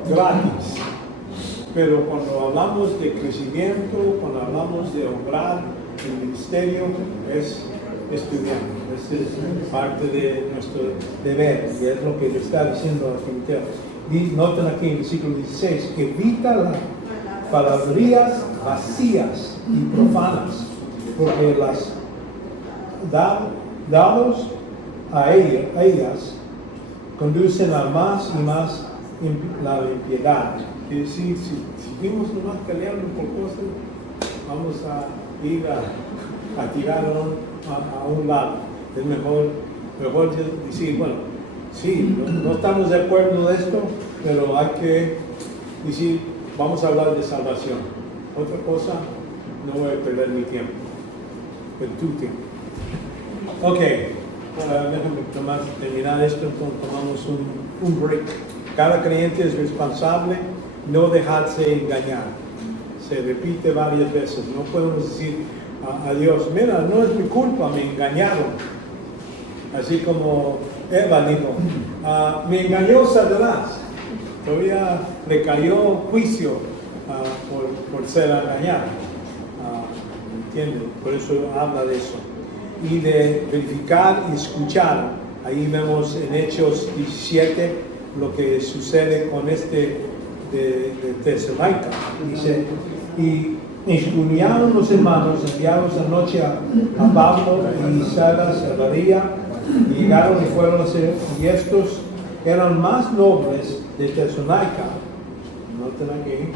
gratis. Pero cuando hablamos de crecimiento, cuando hablamos de obrar el ministerio, es estudiando. Esta es parte de nuestro deber, y es lo que le está diciendo a Timoteo. Y noten aquí en el versículo 16, evita las palabrerías vacías y profanas, porque las dados a ellas conducen a más y más la impiedad. Es decir, si seguimos nomás peleando por cosas, vamos a ir a tirar a un lado. Es mejor decir, bueno, sí, no estamos de acuerdo de esto, pero hay que decir, vamos a hablar de salvación. Otra cosa, no voy a perder mi tiempo, pero tu tiempo. Ok, déjame terminar esto, entonces tomamos un break. Cada creyente es responsable no dejarse engañar. Se repite varias veces. No podemos decir a Dios, mira, no es mi culpa, me engañaron. Así como Eva dijo, me engañó Satanás. Todavía le cayó juicio por ser engañado. ¿Entienden? Por eso habla de eso. Y de verificar y escuchar. Ahí vemos en Hechos 17 lo que sucede con de Tesalónica. Dice, y Escudriñaron los hermanos enviados anoche a Pablo y Silas a Berea, y llegaron y fueron a ser, y estos eran más nobles de Tesalónica. Noten aquí.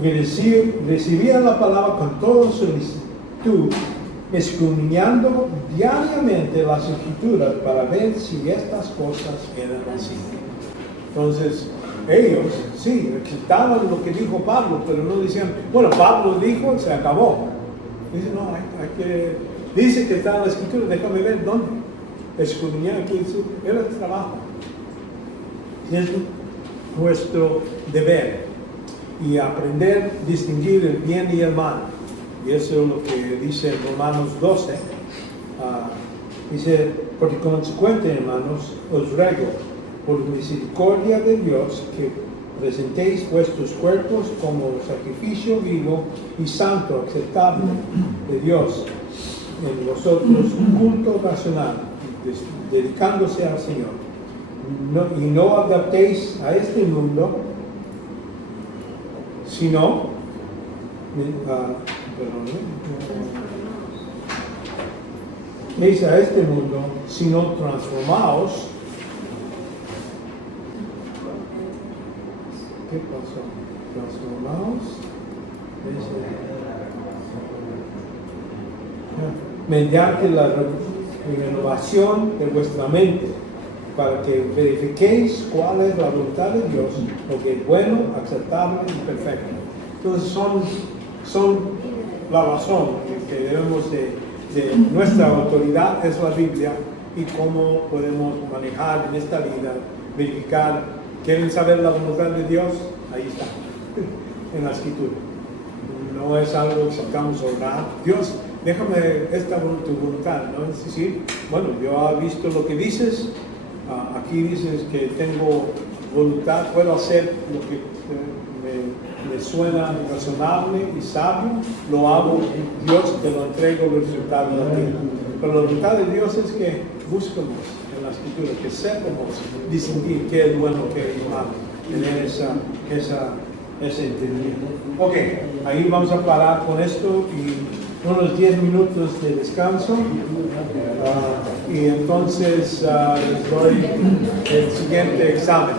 Que recibían la palabra con toda solicitud, escudriñando diariamente las escrituras para ver si estas cosas eran así. Entonces, ellos sí aceptaban lo que dijo Pablo, pero no decían, bueno, Pablo dijo, se acabó. Dicen, no, hay que, dice que está en la escritura, déjame ver dónde. Escudriñar, que era el trabajo. Es nuestro deber. Y aprender a distinguir el bien y el mal. Y eso es lo que dice Romanos 12. Dice, por consecuente, hermanos, os ruego, por misericordia de Dios, que presentéis vuestros cuerpos como sacrificio vivo y santo, aceptable de Dios, en vosotros un culto racional, dedicándose al Señor. Y no adaptéis a este mundo, sino a este mundo, sino transformaos. ¿Qué pasó? Transformaos mediante la renovación de vuestra mente, para que verifiquéis cuál es la voluntad de Dios, lo que es bueno, aceptable y perfecto. Entonces son la razón que debemos de nuestra autoridad es la Biblia, y cómo podemos manejar en esta vida, verificar. ¿Quieren saber la voluntad de Dios? Ahí está, en la escritura. No es algo que sacamos a orar. Dios, déjame esta tu voluntad, ¿no? Es decir, bueno, yo he visto lo que dices. Aquí dices que tengo voluntad, puedo hacer lo que me suena razonable y sabio, lo hago, Dios te lo entrego el resultado a ti. Pero la voluntad de Dios es que busquemos en la escritura, que sepamos distinguir qué es bueno, qué es malo, tener ese entendimiento. Ok, ahí vamos a parar con esto y unos 10 minutos de descanso. Y entonces les doy el siguiente examen.